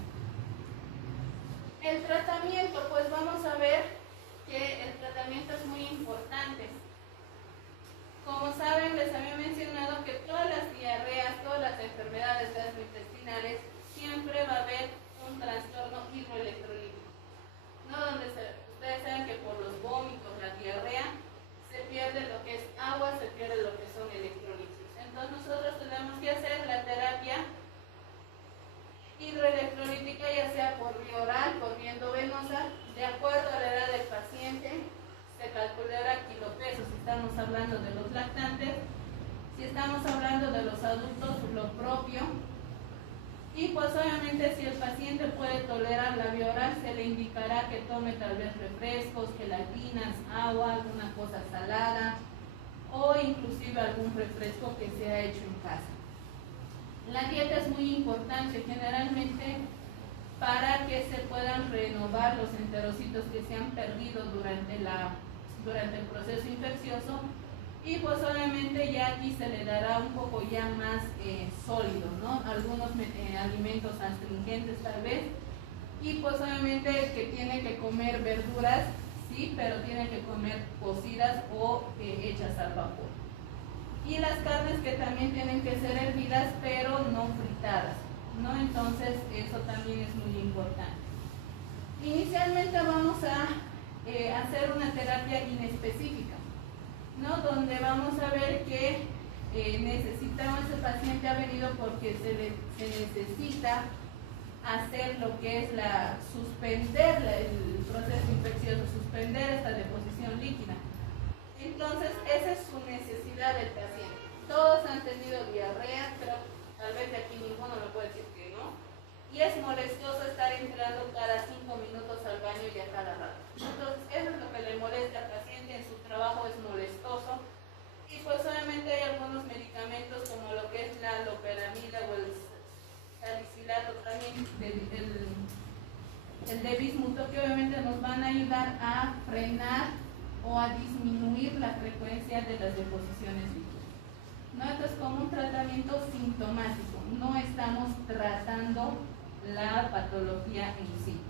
El tratamiento, pues vamos a ver que el tratamiento es muy importante. Como saben, les había mencionado que todas las diarreas, todas las enfermedades gastrointestinales, siempre va a haber un trastorno hidroelectrolítico, ¿no? Donde ustedes saben que por los vómitos, la diarrea, se pierde lo que es agua, se pierde lo que son electrolitos. Entonces nosotros tenemos que hacer la terapia hidroelectrolítica, ya sea por vía oral, por vía endovenosa, de acuerdo a la edad del paciente. Se calculará kilopesos si estamos hablando de los lactantes, si estamos hablando de los adultos, lo propio. Y pues obviamente si el paciente puede tolerar la vía oral, se le indicará que tome tal vez refrescos, gelatinas, agua, alguna cosa salada o inclusive algún refresco que se ha hecho en casa. La dieta es muy importante generalmente para que se puedan renovar los enterocitos que se han perdido durante el proceso infeccioso, y pues obviamente ya aquí se le dará un poco ya más sólido, ¿no? Algunos alimentos astringentes tal vez, y pues obviamente que tiene que comer verduras, sí, pero tiene que comer cocidas o hechas al vapor. Y las carnes que también tienen que ser hervidas, pero no fritadas, ¿no? Entonces eso también es muy importante. Inicialmente vamos a hacer una terapia inespecífica, ¿no? Donde vamos a ver que necesitamos, ese paciente ha venido porque se necesita hacer lo que es suspender el proceso infeccioso, suspender esta deposición líquida. Entonces, esa es su necesidad del paciente. Todos han tenido diarrea, pero tal vez de aquí ninguno me puede decir que no. Y es molestoso estar entrando cada 5 minutos al baño y a cada rato. Entonces, eso es lo que le molesta al paciente, en su trabajo es molestoso. Y pues obviamente hay algunos medicamentos como lo que es la loperamida o el salicilato, también el de bismuto, que obviamente nos van a ayudar a frenar o a disminuir la frecuencia de las deposiciones líquidas, ¿no? Entonces, como un tratamiento sintomático, no estamos tratando la patología en sí.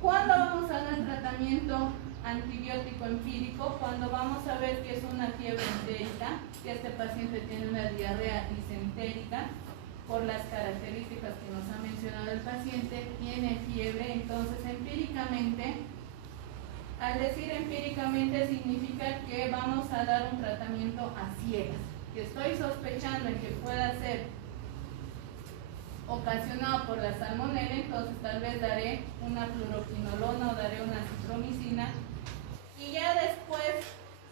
¿Cuándo vamos a dar tratamiento antibiótico empírico? Cuando vamos a ver que es una fiebre entérica, que este paciente tiene una diarrea disentérica, por las características que nos ha mencionado el paciente, tiene fiebre. Entonces empíricamente, al decir empíricamente, significa que vamos a dar un tratamiento a ciegas, que estoy sospechando en que pueda ser ocasionado por la salmonela. Entonces tal vez daré una fluoroquinolona o daré una citromicina, y ya después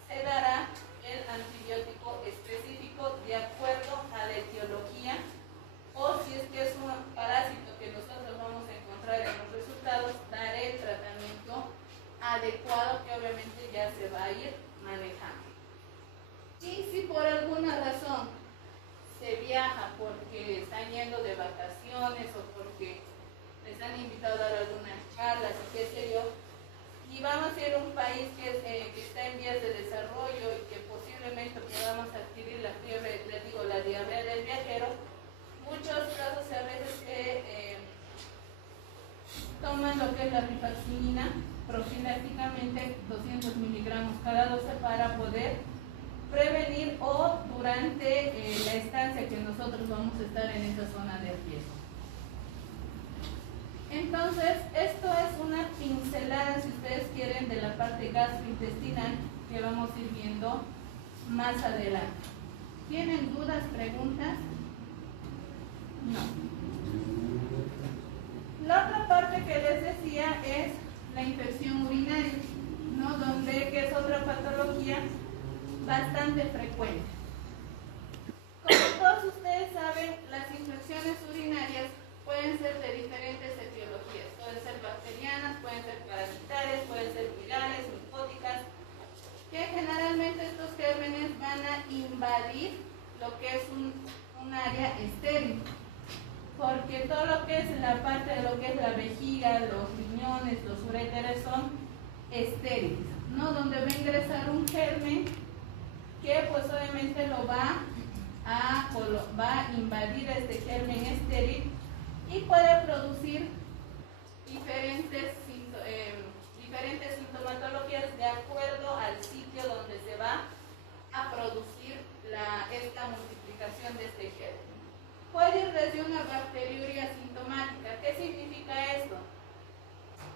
se dará el antibiótico específico de acuerdo a la etiología, o si es que es un parásito que nosotros vamos a encontrar en los resultados, daré el tratamiento adecuado, que obviamente ya se va a ir manejando. Y si por alguna razón se viaja porque están yendo de vacaciones o porque les han invitado a dar algunas charlas y qué sé yo, y vamos a ir a un país que está en vías de desarrollo y que posiblemente podamos adquirir la fiebre, les digo, la diarrea del viajero, muchos casos a veces que toman lo que es la rifaximinina profilácticamente 200 miligramos cada 12 para poder prevenir o durante la estancia que nosotros vamos a estar en esa zona de riesgo. Entonces, esto es una pincelada, si ustedes quieren, de la parte gastrointestinal que vamos a ir viendo más adelante. ¿Tienen dudas, preguntas? No. La otra parte que les decía es la infección urinaria, ¿no? Que es otra patología bastante frecuente. Como todos ustedes saben, las infecciones urinarias pueden ser de diferentes etiologías. Pueden ser bacterianas, pueden ser parasitarias, pueden ser virales, micóticas, que generalmente estos gérmenes van a invadir lo que es un área estéril. Porque todo lo que es la parte de lo que es la vejiga, los riñones, los uréteres son estériles, ¿no? Donde va a ingresar un germen que pues obviamente lo va a invadir este germen estéril y puede producir diferentes sintomatologías de acuerdo al sitio donde se va a producir esta multiplicación de este germen. Puede ir desde una bacteriuria asintomática. ¿Qué significa esto?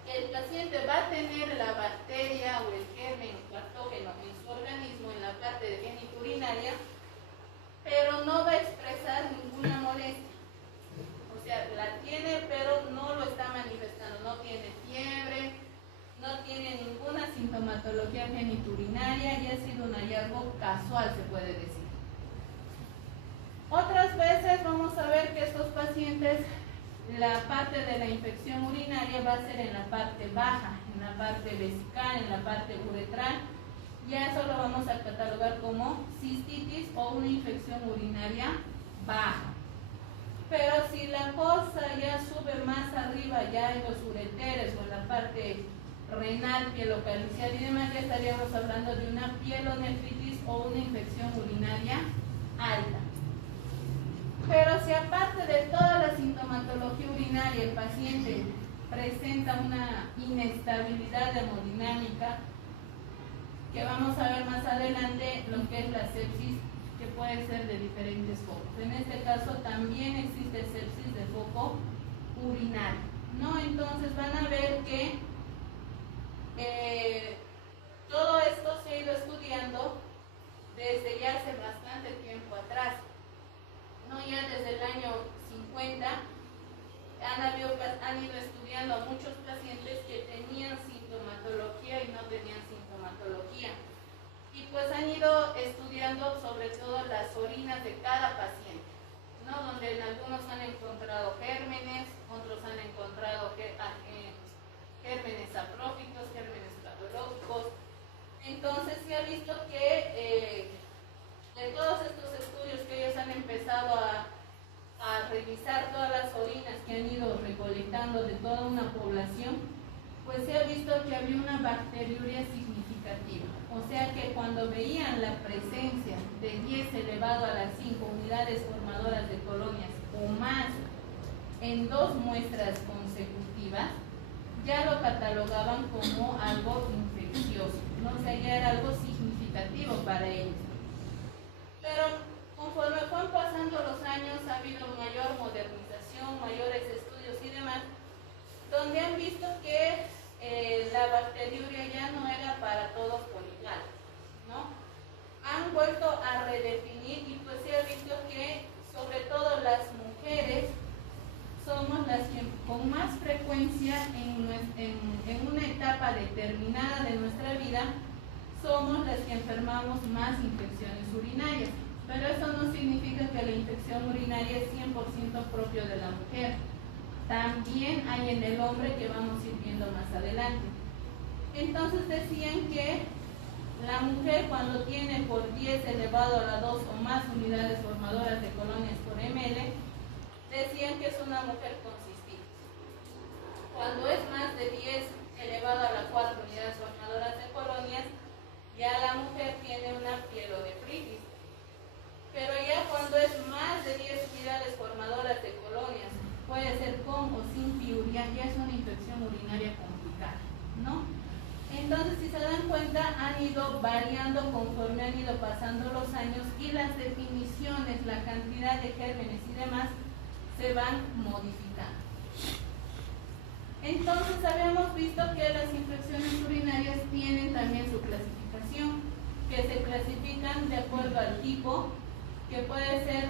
Que el paciente va a tener la bacteria o el germen patógeno en su organismo, en la parte de genitourinaria, pero no va a expresar ninguna molestia. O sea, la tiene, pero no lo está manifestando. No tiene fiebre, no tiene ninguna sintomatología genitourinaria y ha sido un hallazgo casual, se puede decir. Otras veces vamos a ver que estos pacientes, la parte de la infección urinaria va a ser en la parte baja, en la parte vesical, en la parte uretral. Ya eso lo vamos a catalogar como cistitis o una infección urinaria baja. Pero si la cosa ya sube más arriba, ya en los ureteres o en la parte renal, pielocalicial y demás, ya estaríamos hablando de una pielonefritis o una infección urinaria alta. Pero si aparte de toda la sintomatología urinaria el paciente presenta una inestabilidad hemodinámica, que vamos a ver más adelante lo que es la sepsis, que puede ser de diferentes focos. En este caso también existe sepsis de foco urinario, ¿no? Entonces van a ver que todo esto se ha ido estudiando desde ya hace bastante tiempo atrás, ¿no? Ya desde el año 50 han ido estudiando a muchos pacientes que tenían sintomatología y no tenían sintomatología. Y pues han ido estudiando sobre todo las orinas de cada paciente, ¿no? Donde en algunos han encontrado gérmenes, otros han encontrado gérmenes sapróficos, gérmenes patológicos. Entonces se ha visto que de todos estos estudios que ellos han empezado a revisar todas las orinas que han ido recolectando de toda una población, pues se ha visto que había una bacteriuria significativa. O sea que cuando veían la presencia de 10 elevado a las 5 unidades formadoras de colonias o más en 2 muestras consecutivas, ya lo catalogaban como algo infeccioso, ¿no? O sea, ya era algo significativo para ellos. Pero conforme fueron pasando los años, ha habido mayor modernización, mayores estudios y demás, donde han visto que la bacteriuria ya no era para todos por igual, ¿no? Han vuelto a redefinir y pues se ha visto que sobre todo las mujeres somos las que con más frecuencia en una etapa determinada de nuestra vida somos las que enfermamos más infecciones urinarias. Pero eso no significa que la infección urinaria es 100% propio de la mujer. También hay en el hombre, que vamos a ir viendo más adelante. Entonces decían que la mujer cuando tiene por 10 elevado a la 2 o más unidades formadoras de colonias por ml, decían que es una mujer con cistitis. Cuando es más de 10 elevado a la 4 unidades formadoras de colonias, ya la mujer tiene una pielonefritis. Pero ya cuando es más de 10 unidades formadoras de colonias, puede ser con o sin piuria, ya es una infección urinaria complicada, ¿no? Entonces, si se dan cuenta, han ido ido variando conforme han ido pasando los años y las definiciones, la cantidad de gérmenes y demás se van modificando. Entonces habíamos visto que las infecciones urinarias tienen también su clasificación, que se clasifican de acuerdo al tipo, que puede ser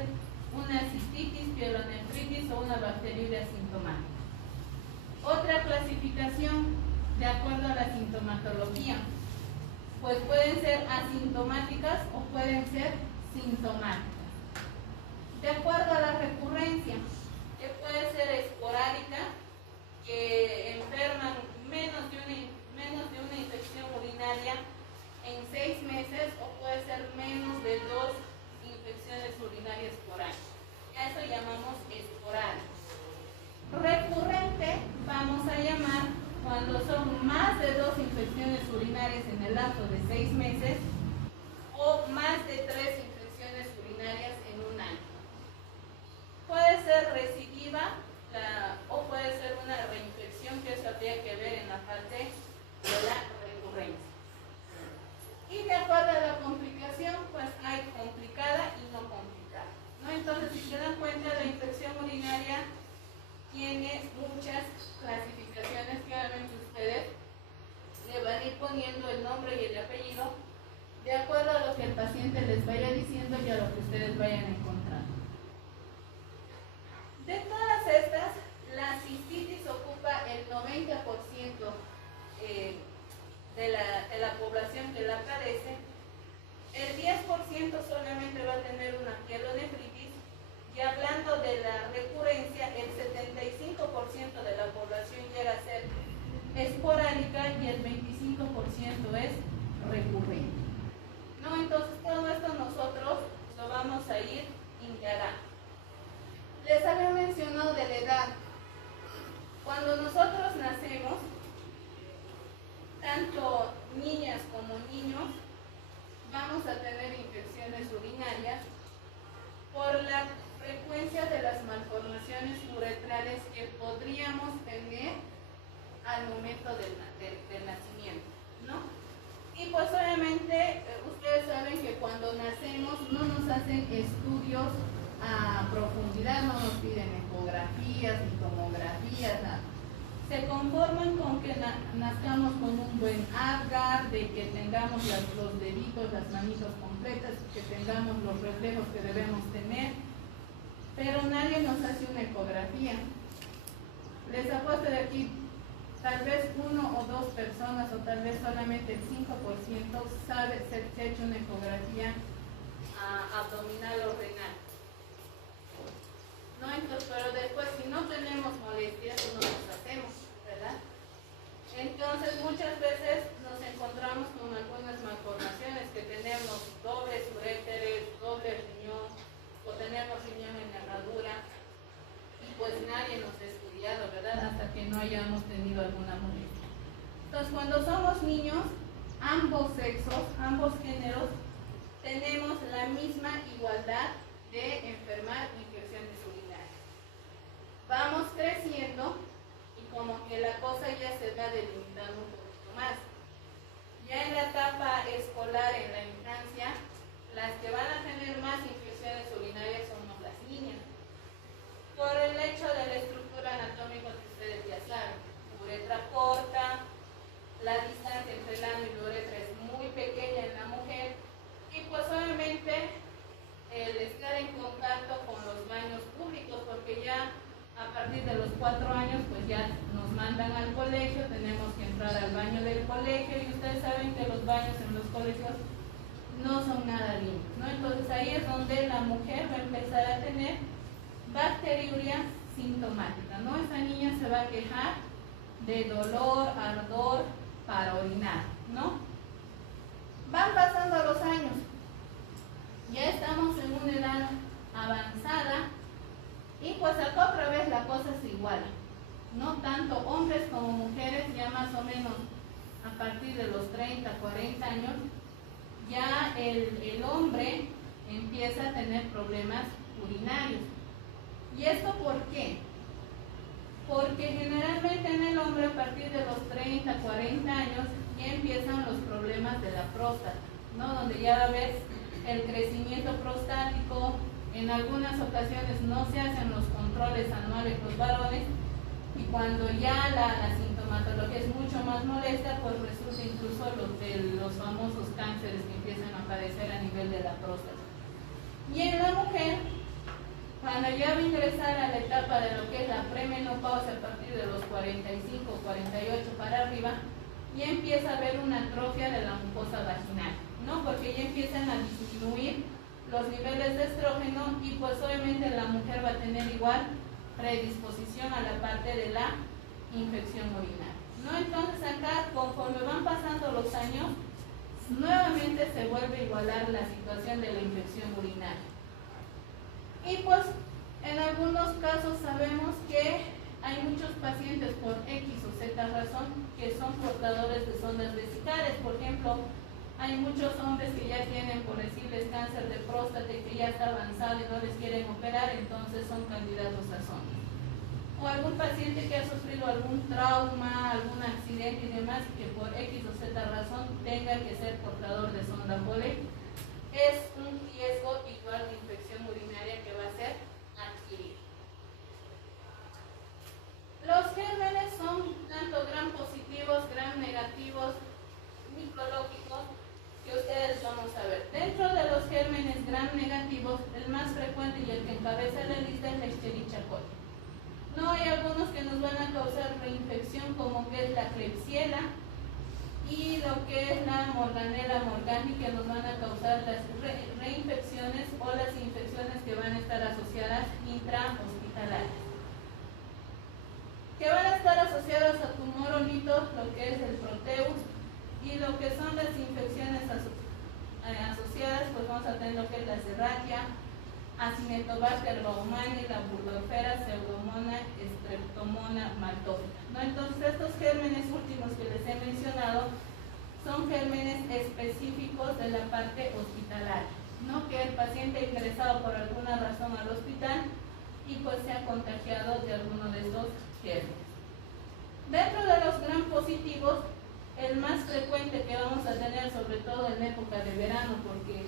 una cistitis, pielonefritis o una bacteriuria asintomática. Otra clasificación de acuerdo a la sintomatología, pues pueden ser asintomáticas o pueden ser sintomáticas. De acuerdo a la recurrencia, que puede ser esporádica, que enferman menos de una infección urinaria en 6 meses, o puede ser menos de 2 infecciones urinarias por año. A eso llamamos esporádico. Recurrente vamos a llamar cuando son más de 2 infecciones urinarias en el lapso de 6 meses o más de 3 infecciones urinarias en un año. Puede ser recidiva o puede ser una reinfección, que eso habría que ver en la parte de la recurrencia. Y de acuerdo a la complicación, pues hay complicada y no complicada, ¿no? Entonces, si se dan cuenta, la infección urinaria tiene muchas clasificaciones que obviamente ustedes le van a ir poniendo el nombre y el apellido de acuerdo a lo que el paciente les vaya diciendo y a lo que ustedes vayan encontrando. De todas estas, la cistitis ocupa el 90% de la población que la padece. El 10% solamente va a tener una pielonefritis, y hablando de la recurrencia, el 75% de la población llega a ser esporádica y el 25% es recurrente, ¿no? Entonces todo esto nosotros lo vamos a ir indagando. Les había mencionado de la edad. Cuando nosotros nacemos, tanto niñas como niños vamos a tener infecciones urinarias por la frecuencia de las malformaciones uretrales que podríamos tener al momento del nacimiento, ¿no? Y pues obviamente ustedes saben que cuando nacemos no nos hacen estudios a profundidad, no nos piden ecografías ni tomografías, nada. Se conforman con que nazcamos con un buen agar, de que tengamos los deditos, las manitos completas, que tengamos los reflejos que debemos tener, pero nadie nos hace una ecografía. Les apuesto de aquí, tal vez 1 o 2 personas, o tal vez solamente el 5% sabe se ha hecho una ecografía abdominal o renal. No, entonces, pero después si no tenemos molestias, no nos hacemos, ¿verdad? Entonces muchas veces nos encontramos con algunas malformaciones, que tenemos dobles uréteres, doble riñón, o tenemos riñón en herradura, y pues nadie nos ha estudiado, ¿verdad? Hasta que no hayamos tenido alguna molestia. Entonces cuando somos niños, ambos sexos, ambos géneros, tenemos la misma igualdad de enfermar infecciones urinarias. Vamos creciendo y como que la cosa ya se va delimitando un poquito más. Ya en la etapa escolar, en la infancia, las que van a tener más infecciones urinarias somos las niñas, por el hecho de la estructura anatómica que ustedes ya saben. Uretra corta, la distancia entre el ano y la uretra es muy pequeña en la mujer, y pues obviamente el estar en contacto con los baños públicos, porque ya a partir de los 4 años pues ya nos mandan al colegio, tenemos que entrar al baño del colegio, y ustedes saben que los baños en los colegios no son nada limpios, ¿no? Entonces ahí es donde la mujer va a empezar a tener bacteriuria sintomática, ¿no? Esa niña se va a quejar de dolor, ardor para orinar, ¿no? Van pasando los años, ya estamos en una edad avanzada, y pues acá otra vez la cosa se iguala, no tanto hombres como mujeres, ya más o menos a partir de los 30, 40 años, ya el hombre empieza a tener problemas urinarios. ¿Y esto por qué? Porque generalmente en el hombre a partir de los 30, 40 años y empiezan los problemas de la próstata, ¿no? Donde ya ves el crecimiento prostático. En algunas ocasiones no se hacen los controles anuales los varones, y cuando ya la sintomatología es mucho más molesta, pues resulta incluso los famosos cánceres que empiezan a aparecer a nivel de la próstata. Y en la mujer, cuando ya va a ingresar a la etapa de lo que es la premenopausia a partir de los 45, 48 para arriba, ya empieza a haber una atrofia de la mucosa vaginal, ¿no? Porque ya empiezan a disminuir los niveles de estrógeno, y pues obviamente la mujer va a tener igual predisposición a la parte de la infección urinaria, ¿no? Entonces acá, conforme van pasando los años, nuevamente se vuelve a igualar la situación de la infección urinaria. Y pues en algunos casos sabemos que hay muchos pacientes por X o Z razón que son portadores de sondas vesicales. Por ejemplo, hay muchos hombres que ya tienen, por decirles, cáncer de próstata y que ya está avanzado y no les quieren operar, entonces son candidatos a sondas. O algún paciente que ha sufrido algún trauma, algún accidente y demás, que por X o Z razón tenga que ser portador de sonda Foley, es un riesgo igual de infección urinaria que va a ser adquirido. Los gérmenes son tanto gram positivos, gram negativos, micrológicos, que ustedes vamos a ver. Dentro de los gérmenes gram negativos, el más frecuente y el que encabeza la lista es la Escherichia coli. No, hay algunos que nos van a causar reinfección, como que es la Klebsiella y lo que es la Morganella morgani, que nos van a causar las reinfecciones o las infecciones que van a estar asociadas intrahospitalarias, que van a estar asociadas a tumor o lito, lo que es el Proteus, y lo que son las infecciones asociadas, pues vamos a tener lo que es la Serratia, Acinetobacter baumannii, la Burgdorfera, Pseudomonas, Streptomonas maltófica, ¿no? Entonces estos gérmenes últimos que les he mencionado son gérmenes específicos de la parte hospitalaria, ¿no? Que el paciente ha ingresado por alguna razón al hospital y pues se ha contagiado de alguno de estos gérmenes. Dentro de los gram positivos, el más frecuente que vamos a tener, sobre todo en época de verano, porque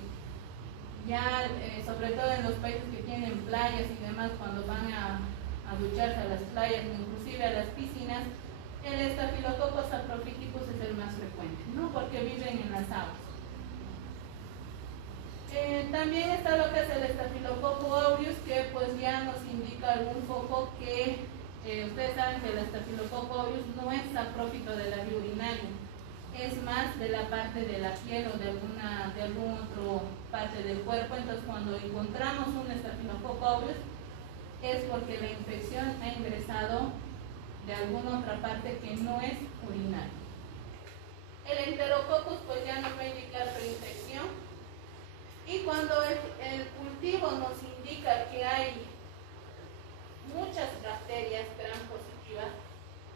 ya, sobre todo en los países que tienen playas y demás, cuando van a ducharse a las playas, inclusive a las piscinas, el Staphylococcus saprophyticus es el más frecuente, ¿no? Porque viven en las aguas. También está lo que es el Staphylococcus aureus, que pues ya nos indica algún poco que ustedes saben que el Staphylococcus aureus no es saprófito de la vía urinaria, es más de la parte de la piel o de algún otro parte del cuerpo. Entonces cuando encontramos un Staphylococcus aureus es porque la infección ha ingresado de alguna otra parte que no es urinaria. El Enterococcus pues ya nos va a indicar reinfección, y cuando el cultivo nos indica que hay muchas bacterias gram positivas,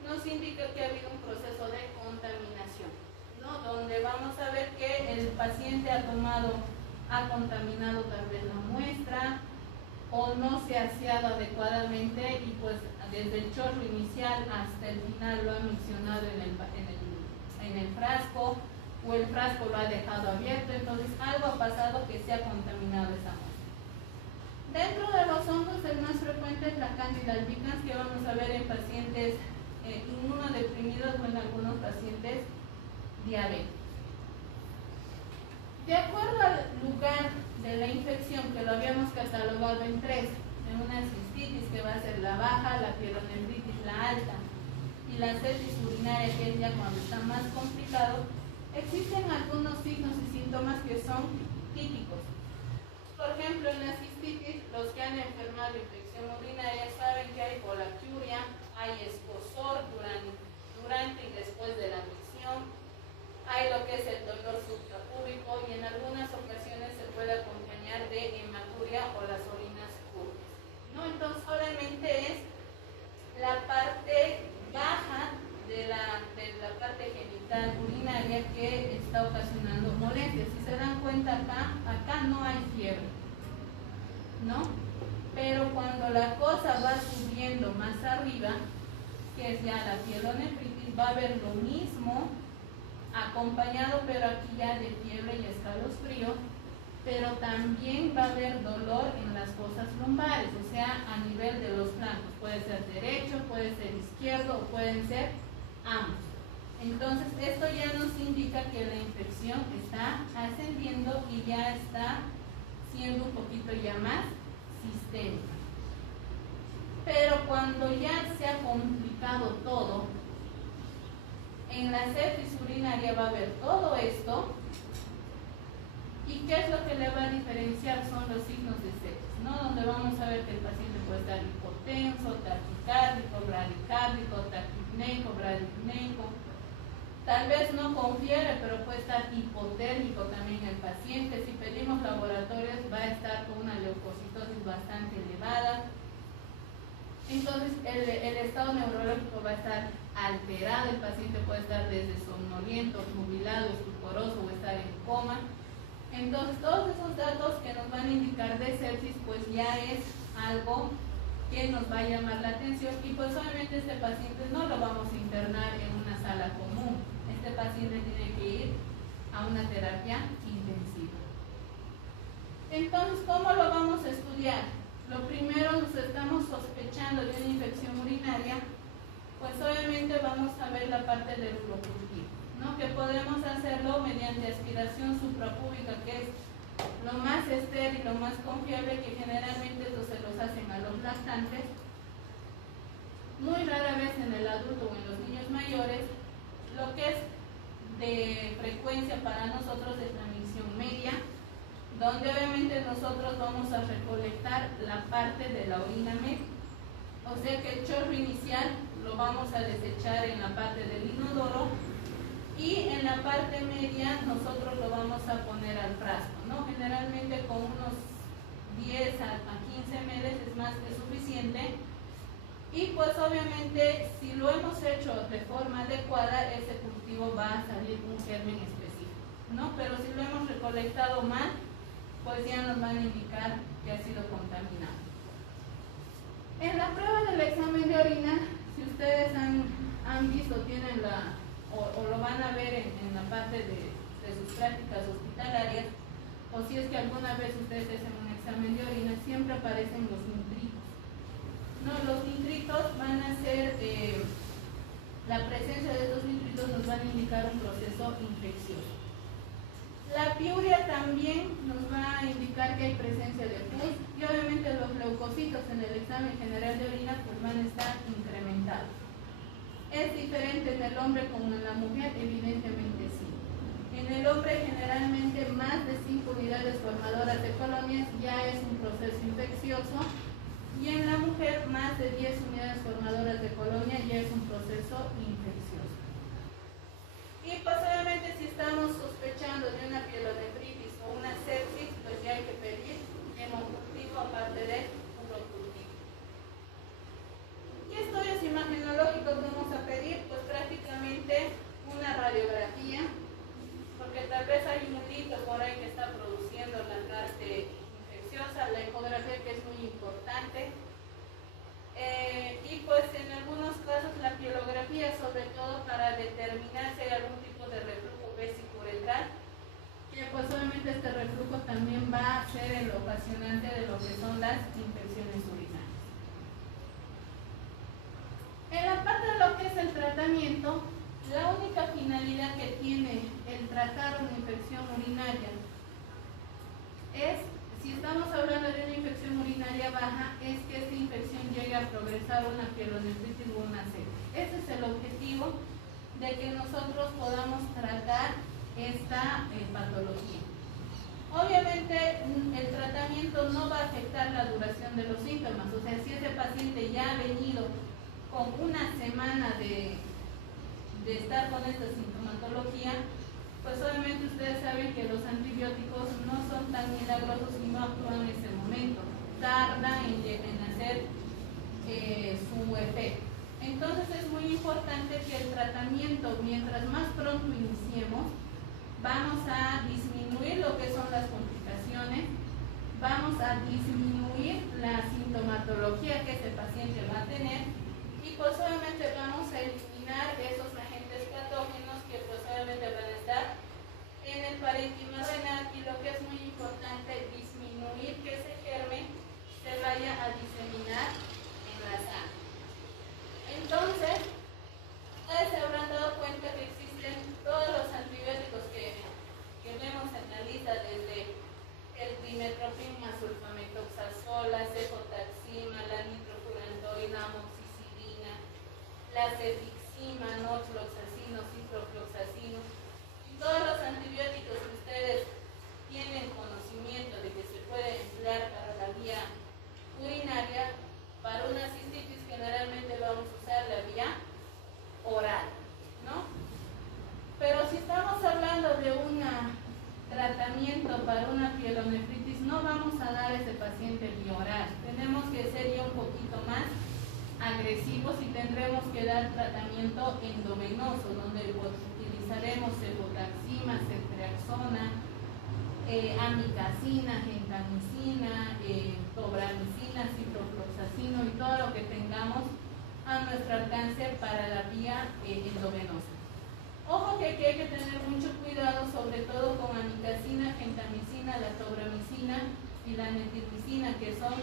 nos indica que ha habido un proceso de contaminación, ¿no? Donde vamos a ver que el paciente ha contaminado tal vez la muestra, o no se ha aseado adecuadamente, y pues desde el chorro inicial hasta el final lo ha miccionado en el frasco, o el frasco lo ha dejado abierto. Entonces algo ha pasado que se ha contaminado esa muestra. Dentro de los hongos, el más frecuente es la Candida albicans, que vamos a ver en pacientes inmunodeprimidos o en algunos pacientes diabéticos. De acuerdo al lugar de la infección, que lo habíamos catalogado en tres, en una cistitis que va a ser la baja, la pielonefritis la alta y la sepsis urinaria, que es ya cuando está más complicado, existen algunos signos y síntomas que son típicos. Por ejemplo, en la cistitis, los que han enfermado de infección urinaria saben que hay polaquiuria, hay escozor durante y después de la micción, hay lo que es el dolor suprapúbico, y en algunas ocasiones se puede acompañar de hematuria o las orinas turbias, ¿no? Entonces, obviamente es la parte baja de la parte genital urinaria que está ocasionando molestias. Si se dan cuenta, acá no hay fiebre, ¿no? Pero cuando la cosa va subiendo más arriba, que es ya la pielonefritis, va a haber lo mismo acompañado, pero aquí ya de fiebre y escalofrío, pero también va a haber dolor en las fosas lumbares, o sea, a nivel de los flancos. Puede ser derecho, puede ser izquierdo o pueden ser ambos. Entonces, esto ya nos indica que la infección está ascendiendo y ya está siendo un poquito ya más sistémica. Pero cuando ya se ha complicado todo, en la sepsis urinaria va a haber todo esto. ¿Y qué es lo que le va a diferenciar? Son los signos de sepsis, ¿no? Donde vamos a ver que el paciente puede estar hipotenso, taquicárdico, bradicárdico, taquipneico, bradipneico. Tal vez no con fiebre, pero puede estar hipotérmico también el paciente. Si pedimos laboratorios, va a estar con una leucocitosis bastante elevada. Entonces, el estado neurológico va a estar alterado. El paciente puede estar desde somnoliento, nubilado, estuporoso o estar en coma. Entonces, todos esos datos que nos van a indicar de sepsis, pues ya es algo que nos va a llamar la atención. Y pues obviamente este paciente no lo vamos a internar en una sala común. Este paciente tiene que ir a una terapia intensiva. Entonces, ¿cómo lo vamos a estudiar? Lo primero, nos estamos sospechando de una infección urinaria, pues obviamente vamos a ver la parte del urocultivo, ¿no? Que podemos hacerlo mediante aspiración suprapúbica, que es lo más estéril, lo más confiable, que generalmente esto se los hacen a los lactantes. Muy rara vez en el adulto o en los niños mayores. Lo que es de frecuencia para nosotros es la misión media, donde obviamente nosotros vamos a recolectar la parte de la orina media. O sea que el chorro inicial lo vamos a desechar en la parte del inodoro y en la parte media nosotros lo vamos a poner al frasco, ¿no? Generalmente con unos 10 a 15 ml es más que suficiente. Y pues obviamente si lo hemos hecho de forma adecuada, ese cultivo va a salir un germen específico, ¿no? Pero si lo hemos recolectado mal, pues ya nos van a indicar que ha sido contaminado. En la prueba del examen de orina, si ustedes han visto, tienen o lo van a ver en la parte de sus prácticas hospitalarias, o si es que alguna vez ustedes hacen un examen de orina, siempre aparecen los nitritos. No, los nitritos van a ser, la presencia de estos nitritos nos van a indicar un proceso infeccioso. La piuria también nos va a indicar que hay presencia de pus y obviamente los leucocitos en el examen general de orina pues van a estar incrementados. ¿Es diferente en el hombre como en la mujer? Evidentemente sí. En el hombre generalmente más de 5 unidades formadoras de colonias ya es un proceso infeccioso y en la mujer más de 10 unidades formadoras de colonia ya es un proceso infeccioso. Y pues obviamente si estamos sospechando de una pielonefritis o una sepsis, pues ya hay que pedir hemocultivo aparte de urocultivo. ¿Qué estudios imagenológicos vamos a pedir? Pues prácticamente una radiografía, porque tal vez hay un hilito por ahí que está produciendo la parte infecciosa, la ecografía que es muy importante. Y pues en algunos casos la pielografía, sobre todo para determinar si hay algún tipo de reflujo vesicuretral, que pues obviamente este reflujo también va a ser el ocasionante de lo que son las infecciones urinarias. En la parte de lo que es el tratamiento, la única finalidad que tiene el tratar una infección urinaria es, si estamos hablando de una infección urinaria baja, es que esta infección llegue a progresar a una pielonefritis o una sepsis. Ese es el objetivo de que nosotros podamos tratar esta patología. Obviamente el tratamiento no va a afectar la duración de los síntomas, o sea, si ese paciente ya ha venido con una semana de estar con esta sintomatología, pues obviamente ustedes saben que los antibióticos no son tan milagrosos y no actúan en ese momento, tardan en hacer su efecto. Entonces es muy importante que el tratamiento, mientras más pronto iniciemos, vamos a disminuir lo que son las complicaciones, vamos a disminuir la sintomatología que ese paciente va a tener y pues obviamente vamos a eliminar esos agentes patógenos que pues obviamente van a tiene el parénquima renal y lo que es muy importante, disminuir que ese germen se vaya a diseminar en la sangre. Entonces, ustedes se habrán dado cuenta que existen todos los antibióticos que vemos en la lista, desde el dimetropin, sulfametoxazol, la cefotaxima, la nitrofurantoína, amoxicilina, la cefixima, norfloxacino, ciprofloxacino, todos los antibióticos que ustedes tienen conocimiento de que se puede emplear para la vía urinaria. Para una cistitis generalmente vamos a usar la vía oral, ¿no? Pero si estamos hablando de un tratamiento para una pielonefritis, no vamos a dar a ese paciente vía oral. Tenemos que ser ya un poquito más agresivos y tendremos que dar tratamiento endovenoso, donde utilizaremos cefotaxima, ceftriaxona, amicacina, gentamicina, tobramicina, ciprofloxacino y todo lo que tengamos a nuestro alcance para la vía endovenosa. Ojo que aquí hay que tener mucho cuidado, sobre todo con amicacina, gentamicina, la tobramicina y la netilmicina, que son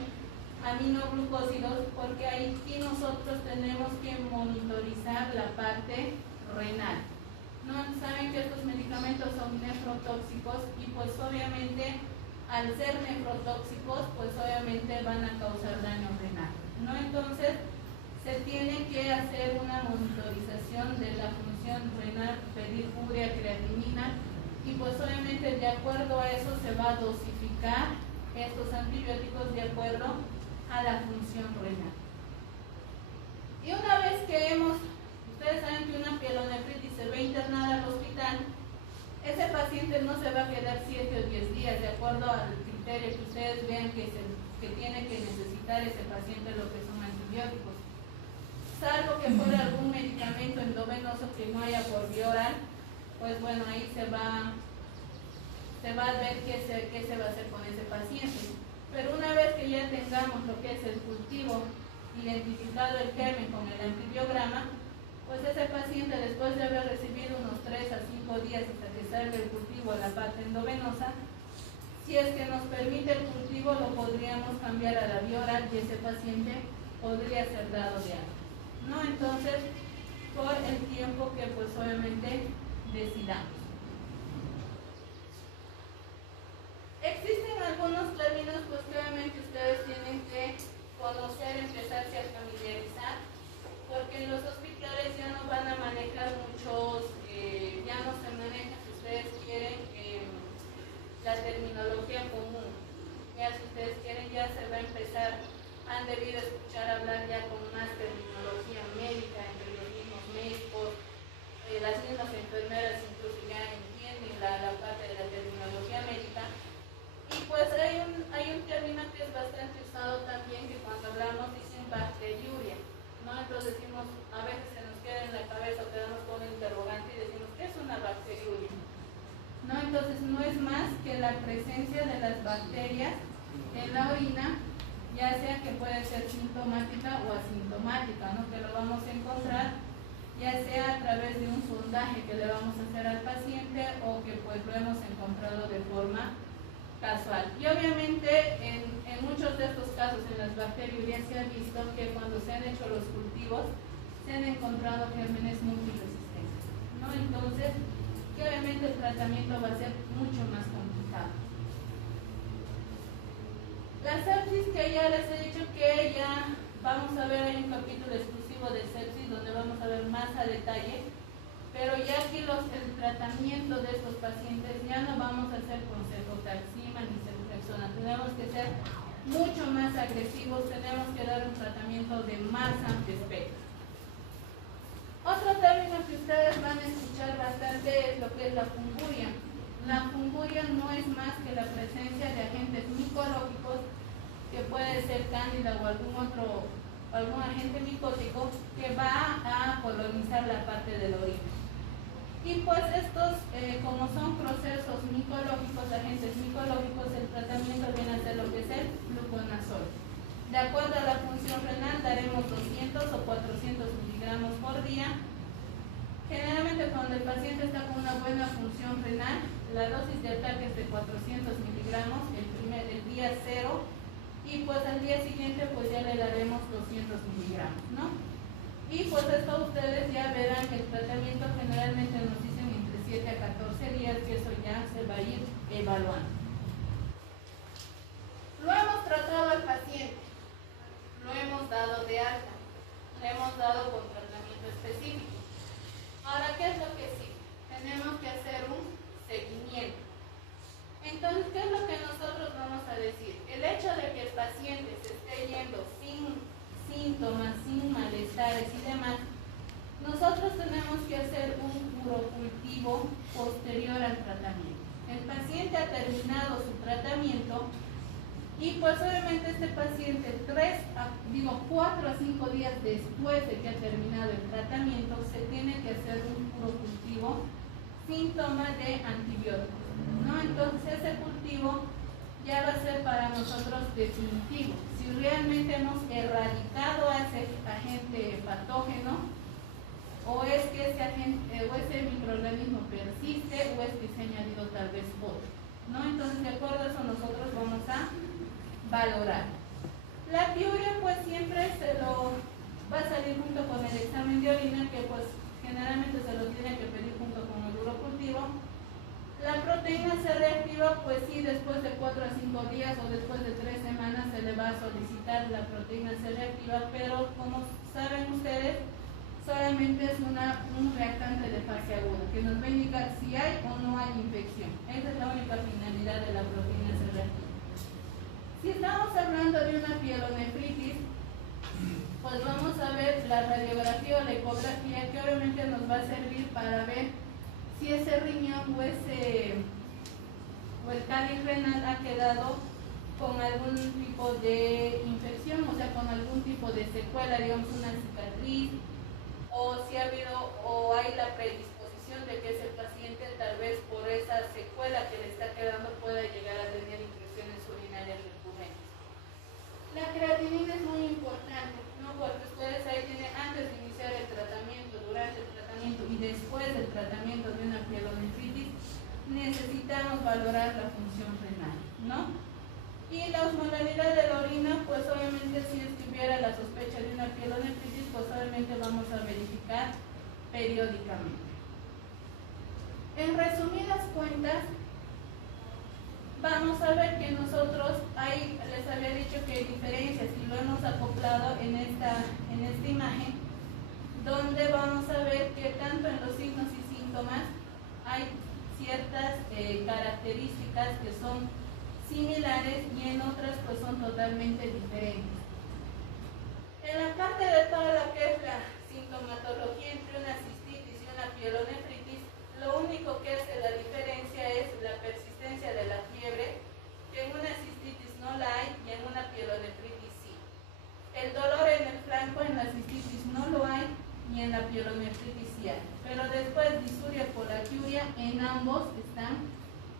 aminoglucósidos, porque aquí nosotros tenemos que monitorizar la parte renal. ¿No? Saben que estos medicamentos son nefrotóxicos y pues obviamente al ser nefrotóxicos pues obviamente van a causar daño renal, ¿no? Entonces se tiene que hacer una monitorización de la función renal, pedir urea, creatinina y pues obviamente de acuerdo a eso se va a dosificar estos antibióticos de acuerdo a la función renal. Y una vez que ustedes saben que una pielonefritis se va internada al hospital, ese paciente no se va a quedar 7 o 10 días de acuerdo al criterio que ustedes vean que tiene que necesitar ese paciente lo que son antibióticos. Salvo que fuera algún medicamento endovenoso que no haya por vía oral, pues bueno, ahí se va a ver qué se va a hacer con ese paciente. Pero una vez que ya tengamos lo que es el cultivo, identificado el germen con el antibiograma, pues ese paciente después de haber recibido unos 3 a 5 días hasta que salga el cultivo a la parte endovenosa, si es que nos permite el cultivo lo podríamos cambiar a la vía oral y ese paciente podría ser dado de alta, ¿no? Entonces, por el tiempo que pues obviamente decidamos. Existen algunos términos pues que obviamente ustedes tienen que conocer, empezarse a familiarizar, porque en los hospitales ya no van a manejar muchos, ya no se maneja, si ustedes quieren, la terminología común. Ya si ustedes quieren ya se va a empezar, han debido escuchar hablar ya con más terminología médica entre los mismos médicos, las mismas enfermeras incluso ya entienden la parte de la terminología médica. Y pues hay un término que es bastante usado también, que cuando hablamos dicen bacteriuria, ¿no? Entonces decimos, a veces se nos queda en la cabeza o quedamos con un interrogante y decimos, ¿qué es una bacteriuria? ¿No? Entonces no es más que la presencia de las bacterias en la orina, ya sea que puede ser sintomática o asintomática, ¿no? Que lo vamos a encontrar ya sea a través de un sondaje que le vamos a hacer al paciente o que pues lo hemos encontrado de forma casual. Y obviamente en muchos de estos casos en las bacteriurias se ha visto que cuando se han hecho los cultivos se han encontrado gérmenes multiresistentes, ¿no? Entonces, que obviamente el tratamiento va a ser mucho más complicado. La sepsis, que ya les he dicho que ya vamos a ver, hay un capítulo exclusivo de sepsis donde vamos a ver más a detalle, pero ya aquí el tratamiento de estos pacientes ya no vamos a hacer con cefotaxima ni ceftriaxona, tenemos que ser mucho más agresivos, tenemos que dar un tratamiento de más amplio espectro. Otro término que ustedes van a escuchar bastante es lo que es la funguria. La funguria no es más que la presencia de agentes micológicos, que puede ser cándida o algún agente micótico que va a colonizar la parte del orina. Y pues estos, como son procesos micológicos, agentes micológicos, el tratamiento viene a ser lo que es el fluconazol. De acuerdo a la función renal, daremos 200 o 400 miligramos por día. Generalmente cuando el paciente está con una buena función renal, la dosis de ataque es de 400 miligramos el día 0, y pues al día siguiente pues ya le daremos 200 miligramos, ¿no? Y pues esto ustedes ya verán que el tratamiento generalmente nos dicen entre 7 a 14 días, que eso ya se va a ir evaluando. Lo hemos tratado al paciente, lo hemos dado de alta, le hemos dado con tratamiento específico. Ahora, ¿qué es lo que sigue? Tenemos que hacer un seguimiento. Entonces, ¿qué es lo que nosotros vamos a decir? El hecho de que el paciente se esté yendo sin síntomas, sin malestares y demás, nosotros tenemos que hacer un urocultivo posterior al tratamiento. El paciente ha terminado su tratamiento y pues obviamente este paciente 4 a 5 días después de que ha terminado el tratamiento se tiene que hacer un urocultivo sin toma de antibióticos, ¿no? Entonces ese cultivo ya va a ser para nosotros definitivo. Si realmente hemos erradicado a ese agente patógeno, o es que ese agente o ese microorganismo persiste, o es que se ha añadido tal vez otro, ¿no? Entonces de acuerdo a eso nosotros vamos a valorar. La piuria pues siempre se lo va a salir junto con el examen de orina, que pues generalmente se lo tiene que pedir junto con el urocultivo. La proteína C reactiva, pues sí, después de 4 a 5 días o después de 3 semanas se le va a solicitar la proteína C reactiva, pero como saben ustedes, solamente es un reactante de fase aguda, que nos va a indicar si hay o no hay infección. Esa es la única finalidad de la proteína C reactiva. Si estamos hablando de una pielonefritis, pues vamos a ver la radiografía o la ecografía, que obviamente nos va a servir para ver si ese riñón o el cáliz renal ha quedado con algún tipo de infección, o sea, con algún tipo de secuela, digamos una cicatriz, o si ha habido o hay la predisposición de que ese paciente tal vez por esa secuela que le está quedando pueda llegar a tener infecciones urinarias recurrentes. La creatinina es muy importante, ¿no? Porque ustedes ahí tienen antes de iniciar el tratamiento, durante el tratamiento y después del tratamiento de una pielonefritis, necesitamos valorar la función renal, ¿no? Y la osmolaridad de la orina, pues obviamente si es que hubiera la sospecha de una pielonefritis, pues obviamente vamos a verificar periódicamente. En resumidas cuentas, vamos a ver que nosotros, ahí les había dicho que hay diferencias y lo hemos acoplado en esta imagen, donde vamos a ver que tanto en los signos y síntomas hay ciertas características que son similares y en otras pues son totalmente diferentes. En la parte de toda lo que es la sintomatología entre una cistitis y una pielonefritis, lo único que hace la diferencia es la persistencia de la fiebre, que en una cistitis no la hay y en una pielonefritis sí. El dolor en el flanco en la cistitis no lo hay y en la pielonefritis sí hay. Pero después disuria, colaquiuria, en ambos están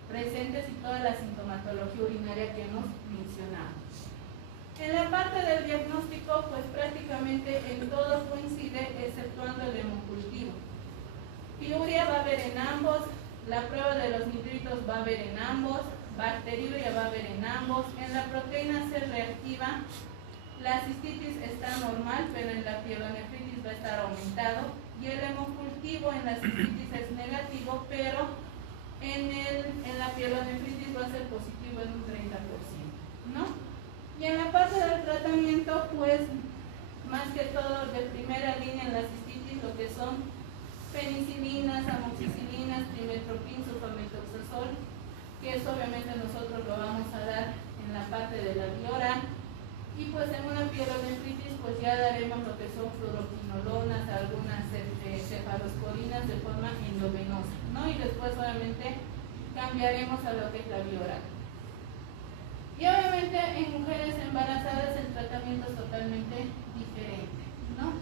presentes y toda la sintomatología urinaria que hemos mencionado. En la parte del diagnóstico, pues prácticamente en todo coincide, exceptuando el hemocultivo. Piuria va a haber en ambos, la prueba de los nitritos va a haber en ambos, bacteriuria va a haber en ambos. En la proteína C reactiva, la cistitis está normal, pero en la pielonefritis va a estar aumentado. Y el hemocultivo en la cistitis es negativo, pero en la pielonefritis va a ser positivo en un 30%, ¿no? Y en la parte del tratamiento, pues, más que todo de primera línea en la cistitis, lo que son penicilinas, amoxicilinas, trimestoprim, sulfamethoxazol, que eso obviamente nosotros lo vamos a dar en la parte de la vía oral. Y pues en una pielonefritis, pues ya daremos lo que son fluoroquinolonas, algunas cefalosporinas de forma endovenosa, ¿no? Y después obviamente cambiaremos a lo que es la vía oral. Y obviamente en mujeres embarazadas el tratamiento es totalmente diferente, ¿no?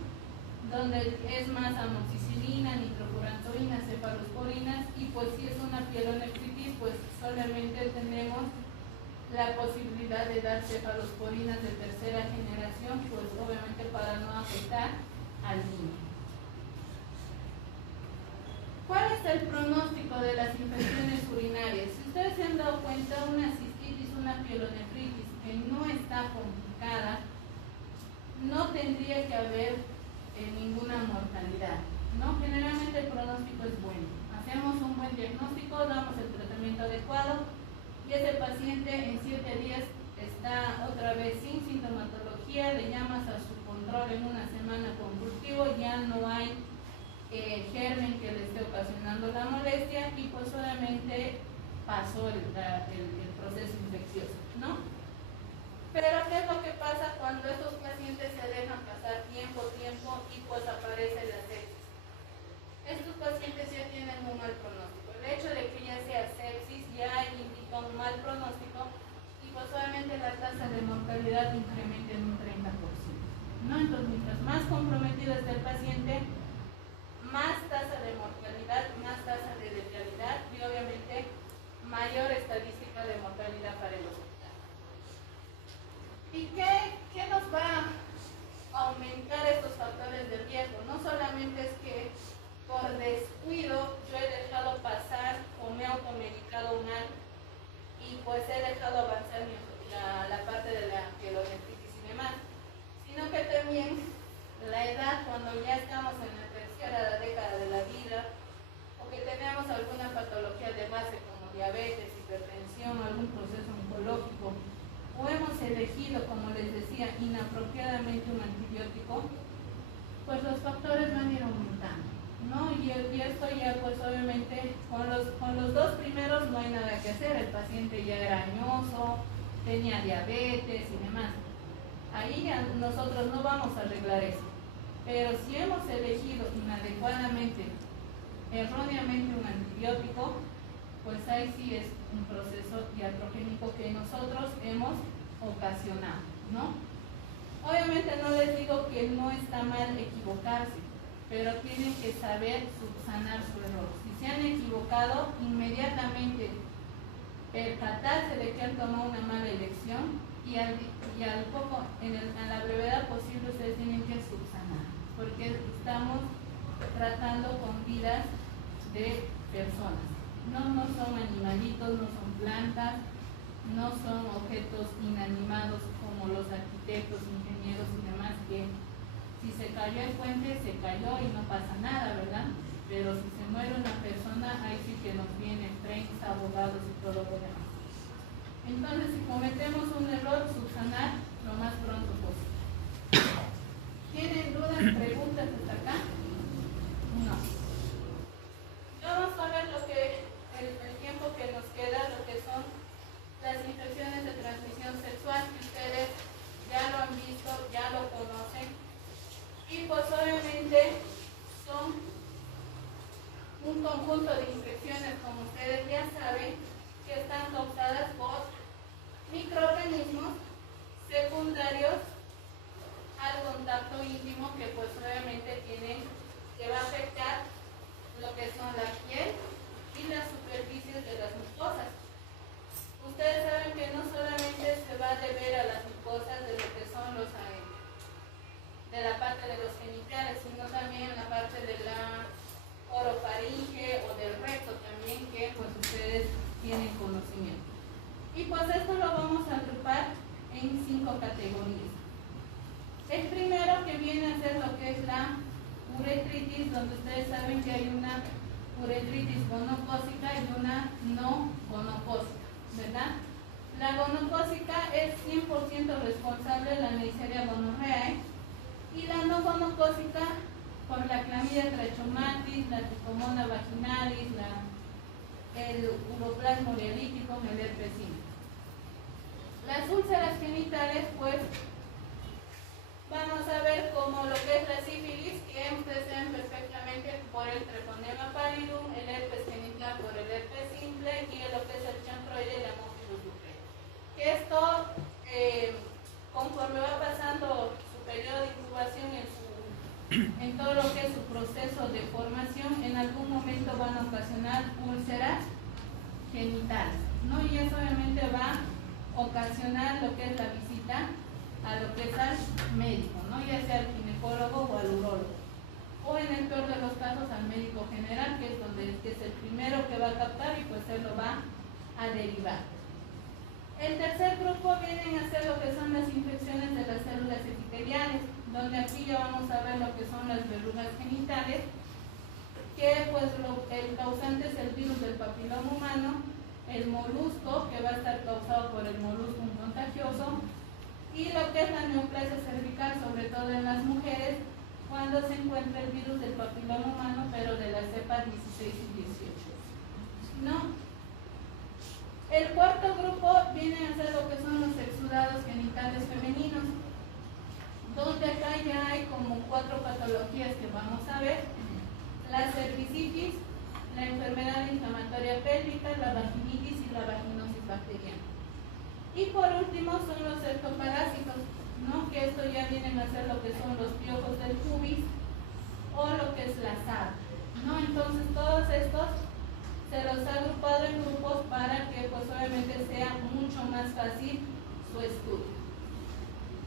Donde es más amoxicilina, nitrofurantoína, cefalosporinas, y pues si es una pielonefritis, pues solamente tenemos la posibilidad de dar cefalosporinas de tercera generación, pues obviamente para no afectar al niño. ¿Cuáles está el pronóstico de las infecciones urinarias? Si ustedes se han dado cuenta, una cistitis, una pielonefritis que no está complicada, no tendría que haber ninguna mortalidad, ¿no? Generalmente el pronóstico es bueno. Hacemos un buen diagnóstico, damos el tratamiento adecuado y ese paciente en 7 días está otra vez sin sintomatología, le llamas a su control en una semana convulsivo, ya no hay germen que le esté ocasionando la molestia y pues obviamente pasó el proceso infeccioso, ¿no? Pero ¿qué es lo que pasa cuando estos pacientes se dejan pasar tiempo y pues aparece la sepsis? Estos pacientes ya tienen un mal pronóstico. El hecho de que ya sea sepsis ya indica un mal pronóstico y pues obviamente la tasa de mortalidad incrementa en un 30%, ¿no? Entonces, mientras más comprometido esté el paciente, más tasa de mortalidad, más tasa de letalidad y obviamente mayor estadística de mortalidad para el hospital. ¿Y qué nos va a aumentar estos factores de riesgo? No solamente es que por descuido yo he dejado pasar o me he automedicado mal y pues he dejado avanzar la parte de la pielonefritis y demás, sino que también la edad, cuando ya estamos en la tercera década de la vida o que tenemos alguna patología de base como diabetes, hipertensión, algún proceso oncológico o hemos elegido, como les decía, inapropiadamente un antibiótico, pues los factores van a ir aumentando, ¿no? Y esto ya pues obviamente con los dos primeros no hay nada que hacer, el paciente ya era añoso, tenía diabetes y demás. Ahí ya nosotros no vamos a arreglar eso. Pero si hemos elegido inadecuadamente, erróneamente un antibiótico, pues ahí sí es un proceso iatrogénico que nosotros hemos ocasionado, ¿no? Obviamente no les digo que no está mal equivocarse, pero tienen que saber subsanar su error. Si se han equivocado, inmediatamente percatarse de que han tomado una mala elección y a la brevedad posible ustedes tienen que subsanar, porque estamos tratando con vidas de personas. No son animalitos, no son plantas, no son objetos inanimados como los arquitectos, ingenieros y demás, que si se cayó el puente, se cayó y no pasa nada, ¿verdad? Pero si se muere una persona, ahí sí que nos vienen prensa, abogados y todo lo demás. Entonces, si cometemos un error, subsanar lo más pronto posible. ¿Tienen dudas, preguntas hasta acá? No. Vamos a ver el tiempo que nos queda, lo que son las infecciones de transmisión sexual, que ustedes ya lo han visto, ya lo conocen. Y pues obviamente son un conjunto de infecciones, como ustedes ya saben, que están causadas por microorganismos secundarios al contacto íntimo, que pues obviamente que va a afectar lo que son la piel y las superficies de las mucosas. Ustedes saben que no solamente se va a deber a las mucosas de lo que son de la parte de los genitales, sino también la parte de la orofaringe o del recto también, que pues ustedes tienen conocimiento. Y pues esto lo vamos a agrupar en 5 categorías. El primero, que viene a ser lo que es la uretritis, donde ustedes saben que hay una uretritis gonocócica y una no gonocócica, ¿verdad? La gonocócica es 100% responsable de la Neisseria gonorrhoeae y la no gonocócica por la clamidia trachomatis, la trichomona vaginalis, el uroplasma ureolítico, el herpes simple. Las úlceras genitales, pues vamos a ver como lo que es la sífilis, que ustedes saben perfectamente por el treponema pallidum, el herpes genital por el herpes simple y lo que es el chancroide y la Mophilus ducrei. Esto, conforme va pasando su periodo de incubación en todo lo que es su proceso de formación, en algún momento van a ocasionar úlceras genitales, ¿no? Y eso obviamente va a ocasionar lo que es la visita a lo que es al médico, ¿no? Ya sea al ginecólogo o al urólogo. o en el peor de los casos al médico general, que es el primero que va a captar y pues él lo va a derivar. El tercer grupo vienen a ser lo que son las infecciones de las células epiteliales, donde aquí ya vamos a ver lo que son las verrugas genitales, que pues el causante es el virus del papiloma humano, el molusco, que va a estar causado por el molusco contagioso, y lo que es la neoplasia cervical, sobre todo en las mujeres, cuando se encuentra el virus del papiloma humano, pero de las cepas 16 y 18. ¿No? El cuarto grupo viene a ser lo que son los exudados genitales femeninos, donde acá ya hay como 4 patologías que vamos a ver: la cervicitis, la enfermedad inflamatoria pélvica, la vaginitis y la vaginosis bacteriana. Y por último son los ectoparásitos, ¿no? Que esto ya vienen a ser lo que son los piojos del pubis o lo que es la sarna, ¿no? Entonces todos estos se los ha agrupado en grupos para que pues obviamente sea mucho más fácil su estudio.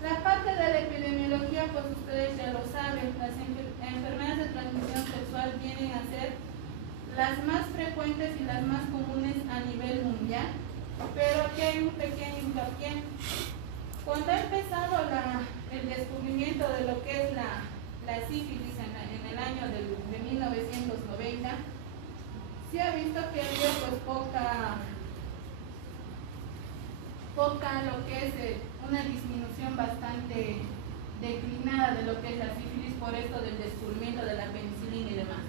La parte de la epidemiología, pues ustedes ya lo saben, las enfermedades de transmisión sexual vienen a ser las más frecuentes y las más comunes a nivel mundial, pero aquí hay un pequeño hincapié. Cuando ha empezado el descubrimiento de lo que es la sífilis en el año de 1990, se ha visto que ha habido pues poca lo que es una disminución bastante declinada de lo que es la sífilis por esto del descubrimiento de la penicilina y demás.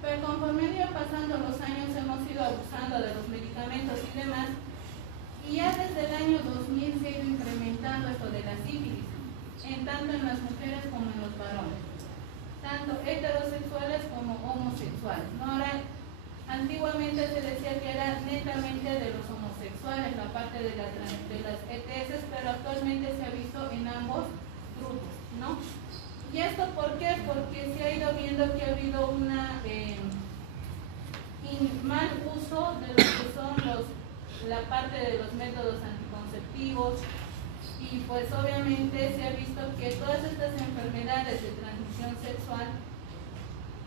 Pero conforme han ido pasando los años hemos ido abusando de los medicamentos y demás, y ya desde el año 2000 se ha ido incrementando esto de la sífilis, tanto en las mujeres como en los varones, tanto heterosexuales como homosexuales. ¿No? Ahora, antiguamente se decía que era netamente de los homosexuales la parte de las ETS, pero actualmente se ha visto en ambos grupos, ¿no? ¿Y esto por qué? Porque se ha ido viendo que ha habido un mal uso de lo que son la parte de los métodos anticonceptivos, y pues obviamente se ha visto que todas estas enfermedades de transmisión sexual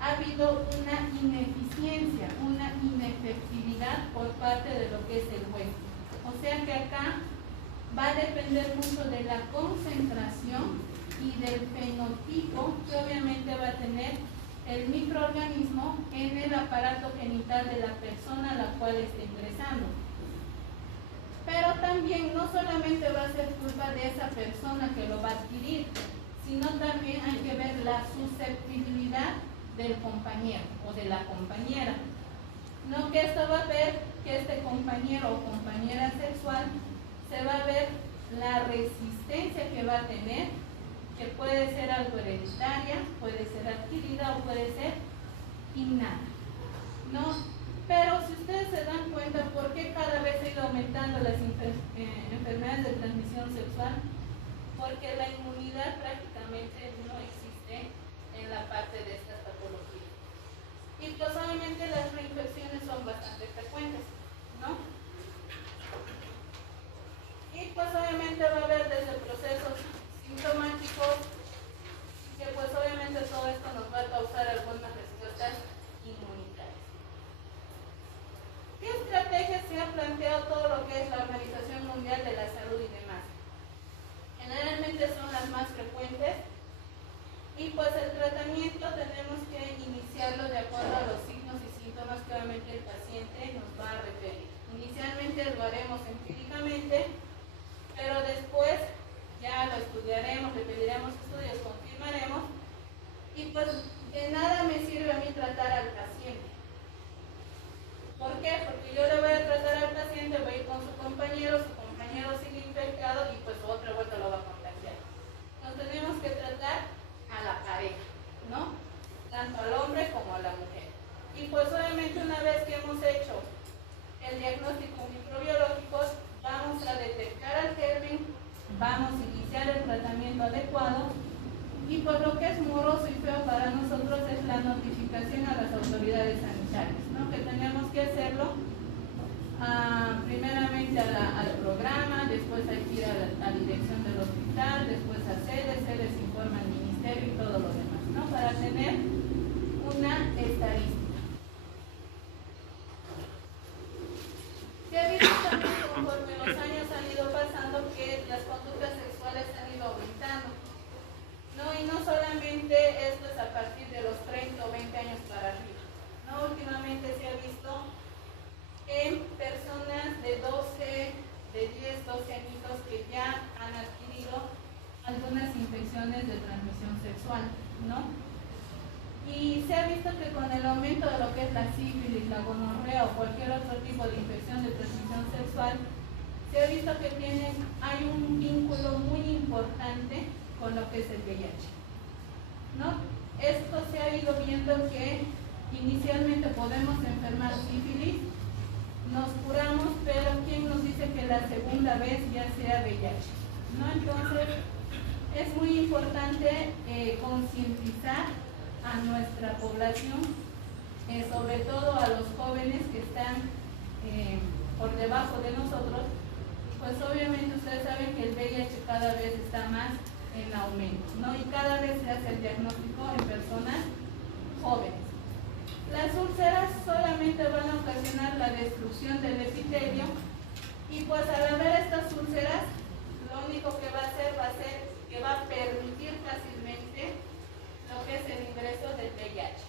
ha habido una ineficiencia, una inefectividad por parte de lo que es el huésped. O sea que acá va a depender mucho de la concentración y del fenotipo que obviamente va a tener el microorganismo en el aparato genital de la persona a la cual está ingresando. Pero también no solamente va a ser culpa de esa persona que lo va a adquirir, sino también hay que ver la susceptibilidad del compañero o de la compañera. No que esto va a ver que este compañero o compañera sexual se va a ver la resistencia que va a tener, que puede ser algo hereditaria, puede ser adquirida o puede ser innata, ¿no? Pero si ustedes se dan cuenta, ¿por qué cada vez ha ido aumentando las enfermedades de transmisión sexual? Porque la inmunidad prácticamente no existe en la parte de estas patologías. Y pues obviamente las reinfecciones son bastante frecuentes, ¿no? Y pues obviamente va a haber desde procesos sintomáticos, que pues obviamente todo esto nos va a causar algunas respuestas inmunitarias. ¿Qué estrategias se ha planteado todo lo que es la Organización Mundial de la Salud y demás? Generalmente son las más frecuentes, y pues el tratamiento tenemos que iniciarlo de acuerdo a los signos y síntomas que obviamente el paciente nos va a referir. Inicialmente lo haremos empíricamente, pero después ya lo estudiaremos, le pediremos estudios, confirmaremos, y pues de nada me sirve a mí tratar al paciente. ¿Por qué? Porque yo le voy a tratar al paciente, voy a ir con su compañero sigue infectado y pues otra vuelta lo va a contagiar. Entonces tenemos que tratar a la pareja, ¿no? Tanto al hombre como a la mujer. Y pues obviamente una vez que hemos hecho el diagnóstico microbiológico, vamos a detectar al germen, vamos a iniciar el tratamiento adecuado, y pues lo que es moroso y feo para nosotros es la notificación a las autoridades sanitarias, ¿no? Que tenemos que hacerlo primeramente al programa, después hay que ir a la dirección del hospital, después a sedes informa al ministerio y todo lo demás, ¿no? Para tener ¿no? Y se ha visto que con el aumento de lo que es la sífilis, la gonorrea o cualquier otro tipo de infección de transmisión sexual, se ha visto que hay un vínculo muy importante con lo que es el VIH, ¿no? Esto se ha ido viendo que inicialmente podemos enfermar sífilis, nos curamos, pero ¿quién nos dice que la segunda vez ya sea VIH? ¿No? Entonces, es muy importante concientizar a nuestra población, sobre todo a los jóvenes que están por debajo de nosotros, pues obviamente ustedes saben que el VIH cada vez está más en aumento, ¿no? Y cada vez se hace el diagnóstico en personas jóvenes. Las úlceras solamente van a ocasionar la destrucción del epitelio y pues al haber estas úlceras, lo único que va a hacer que va a permitir fácilmente lo que es el ingreso del VIH.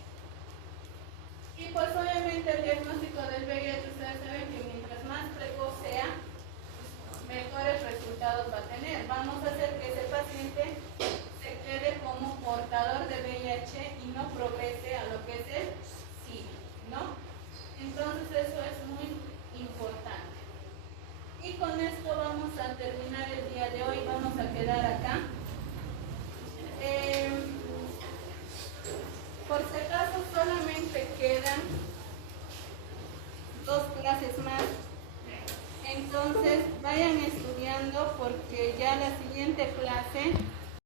Y pues obviamente el diagnóstico del VIH, ustedes saben que mientras más precoz sea, mejores resultados va a tener. Vamos a hacer que ese paciente se quede como portador de VIH y no progrese a lo que es el SIDA, ¿no? Entonces eso es muy importante. Y con esto vamos a terminar el día de hoy, vamos a quedar acá. Por si acaso solamente quedan 2 clases más. Entonces vayan estudiando porque ya la siguiente clase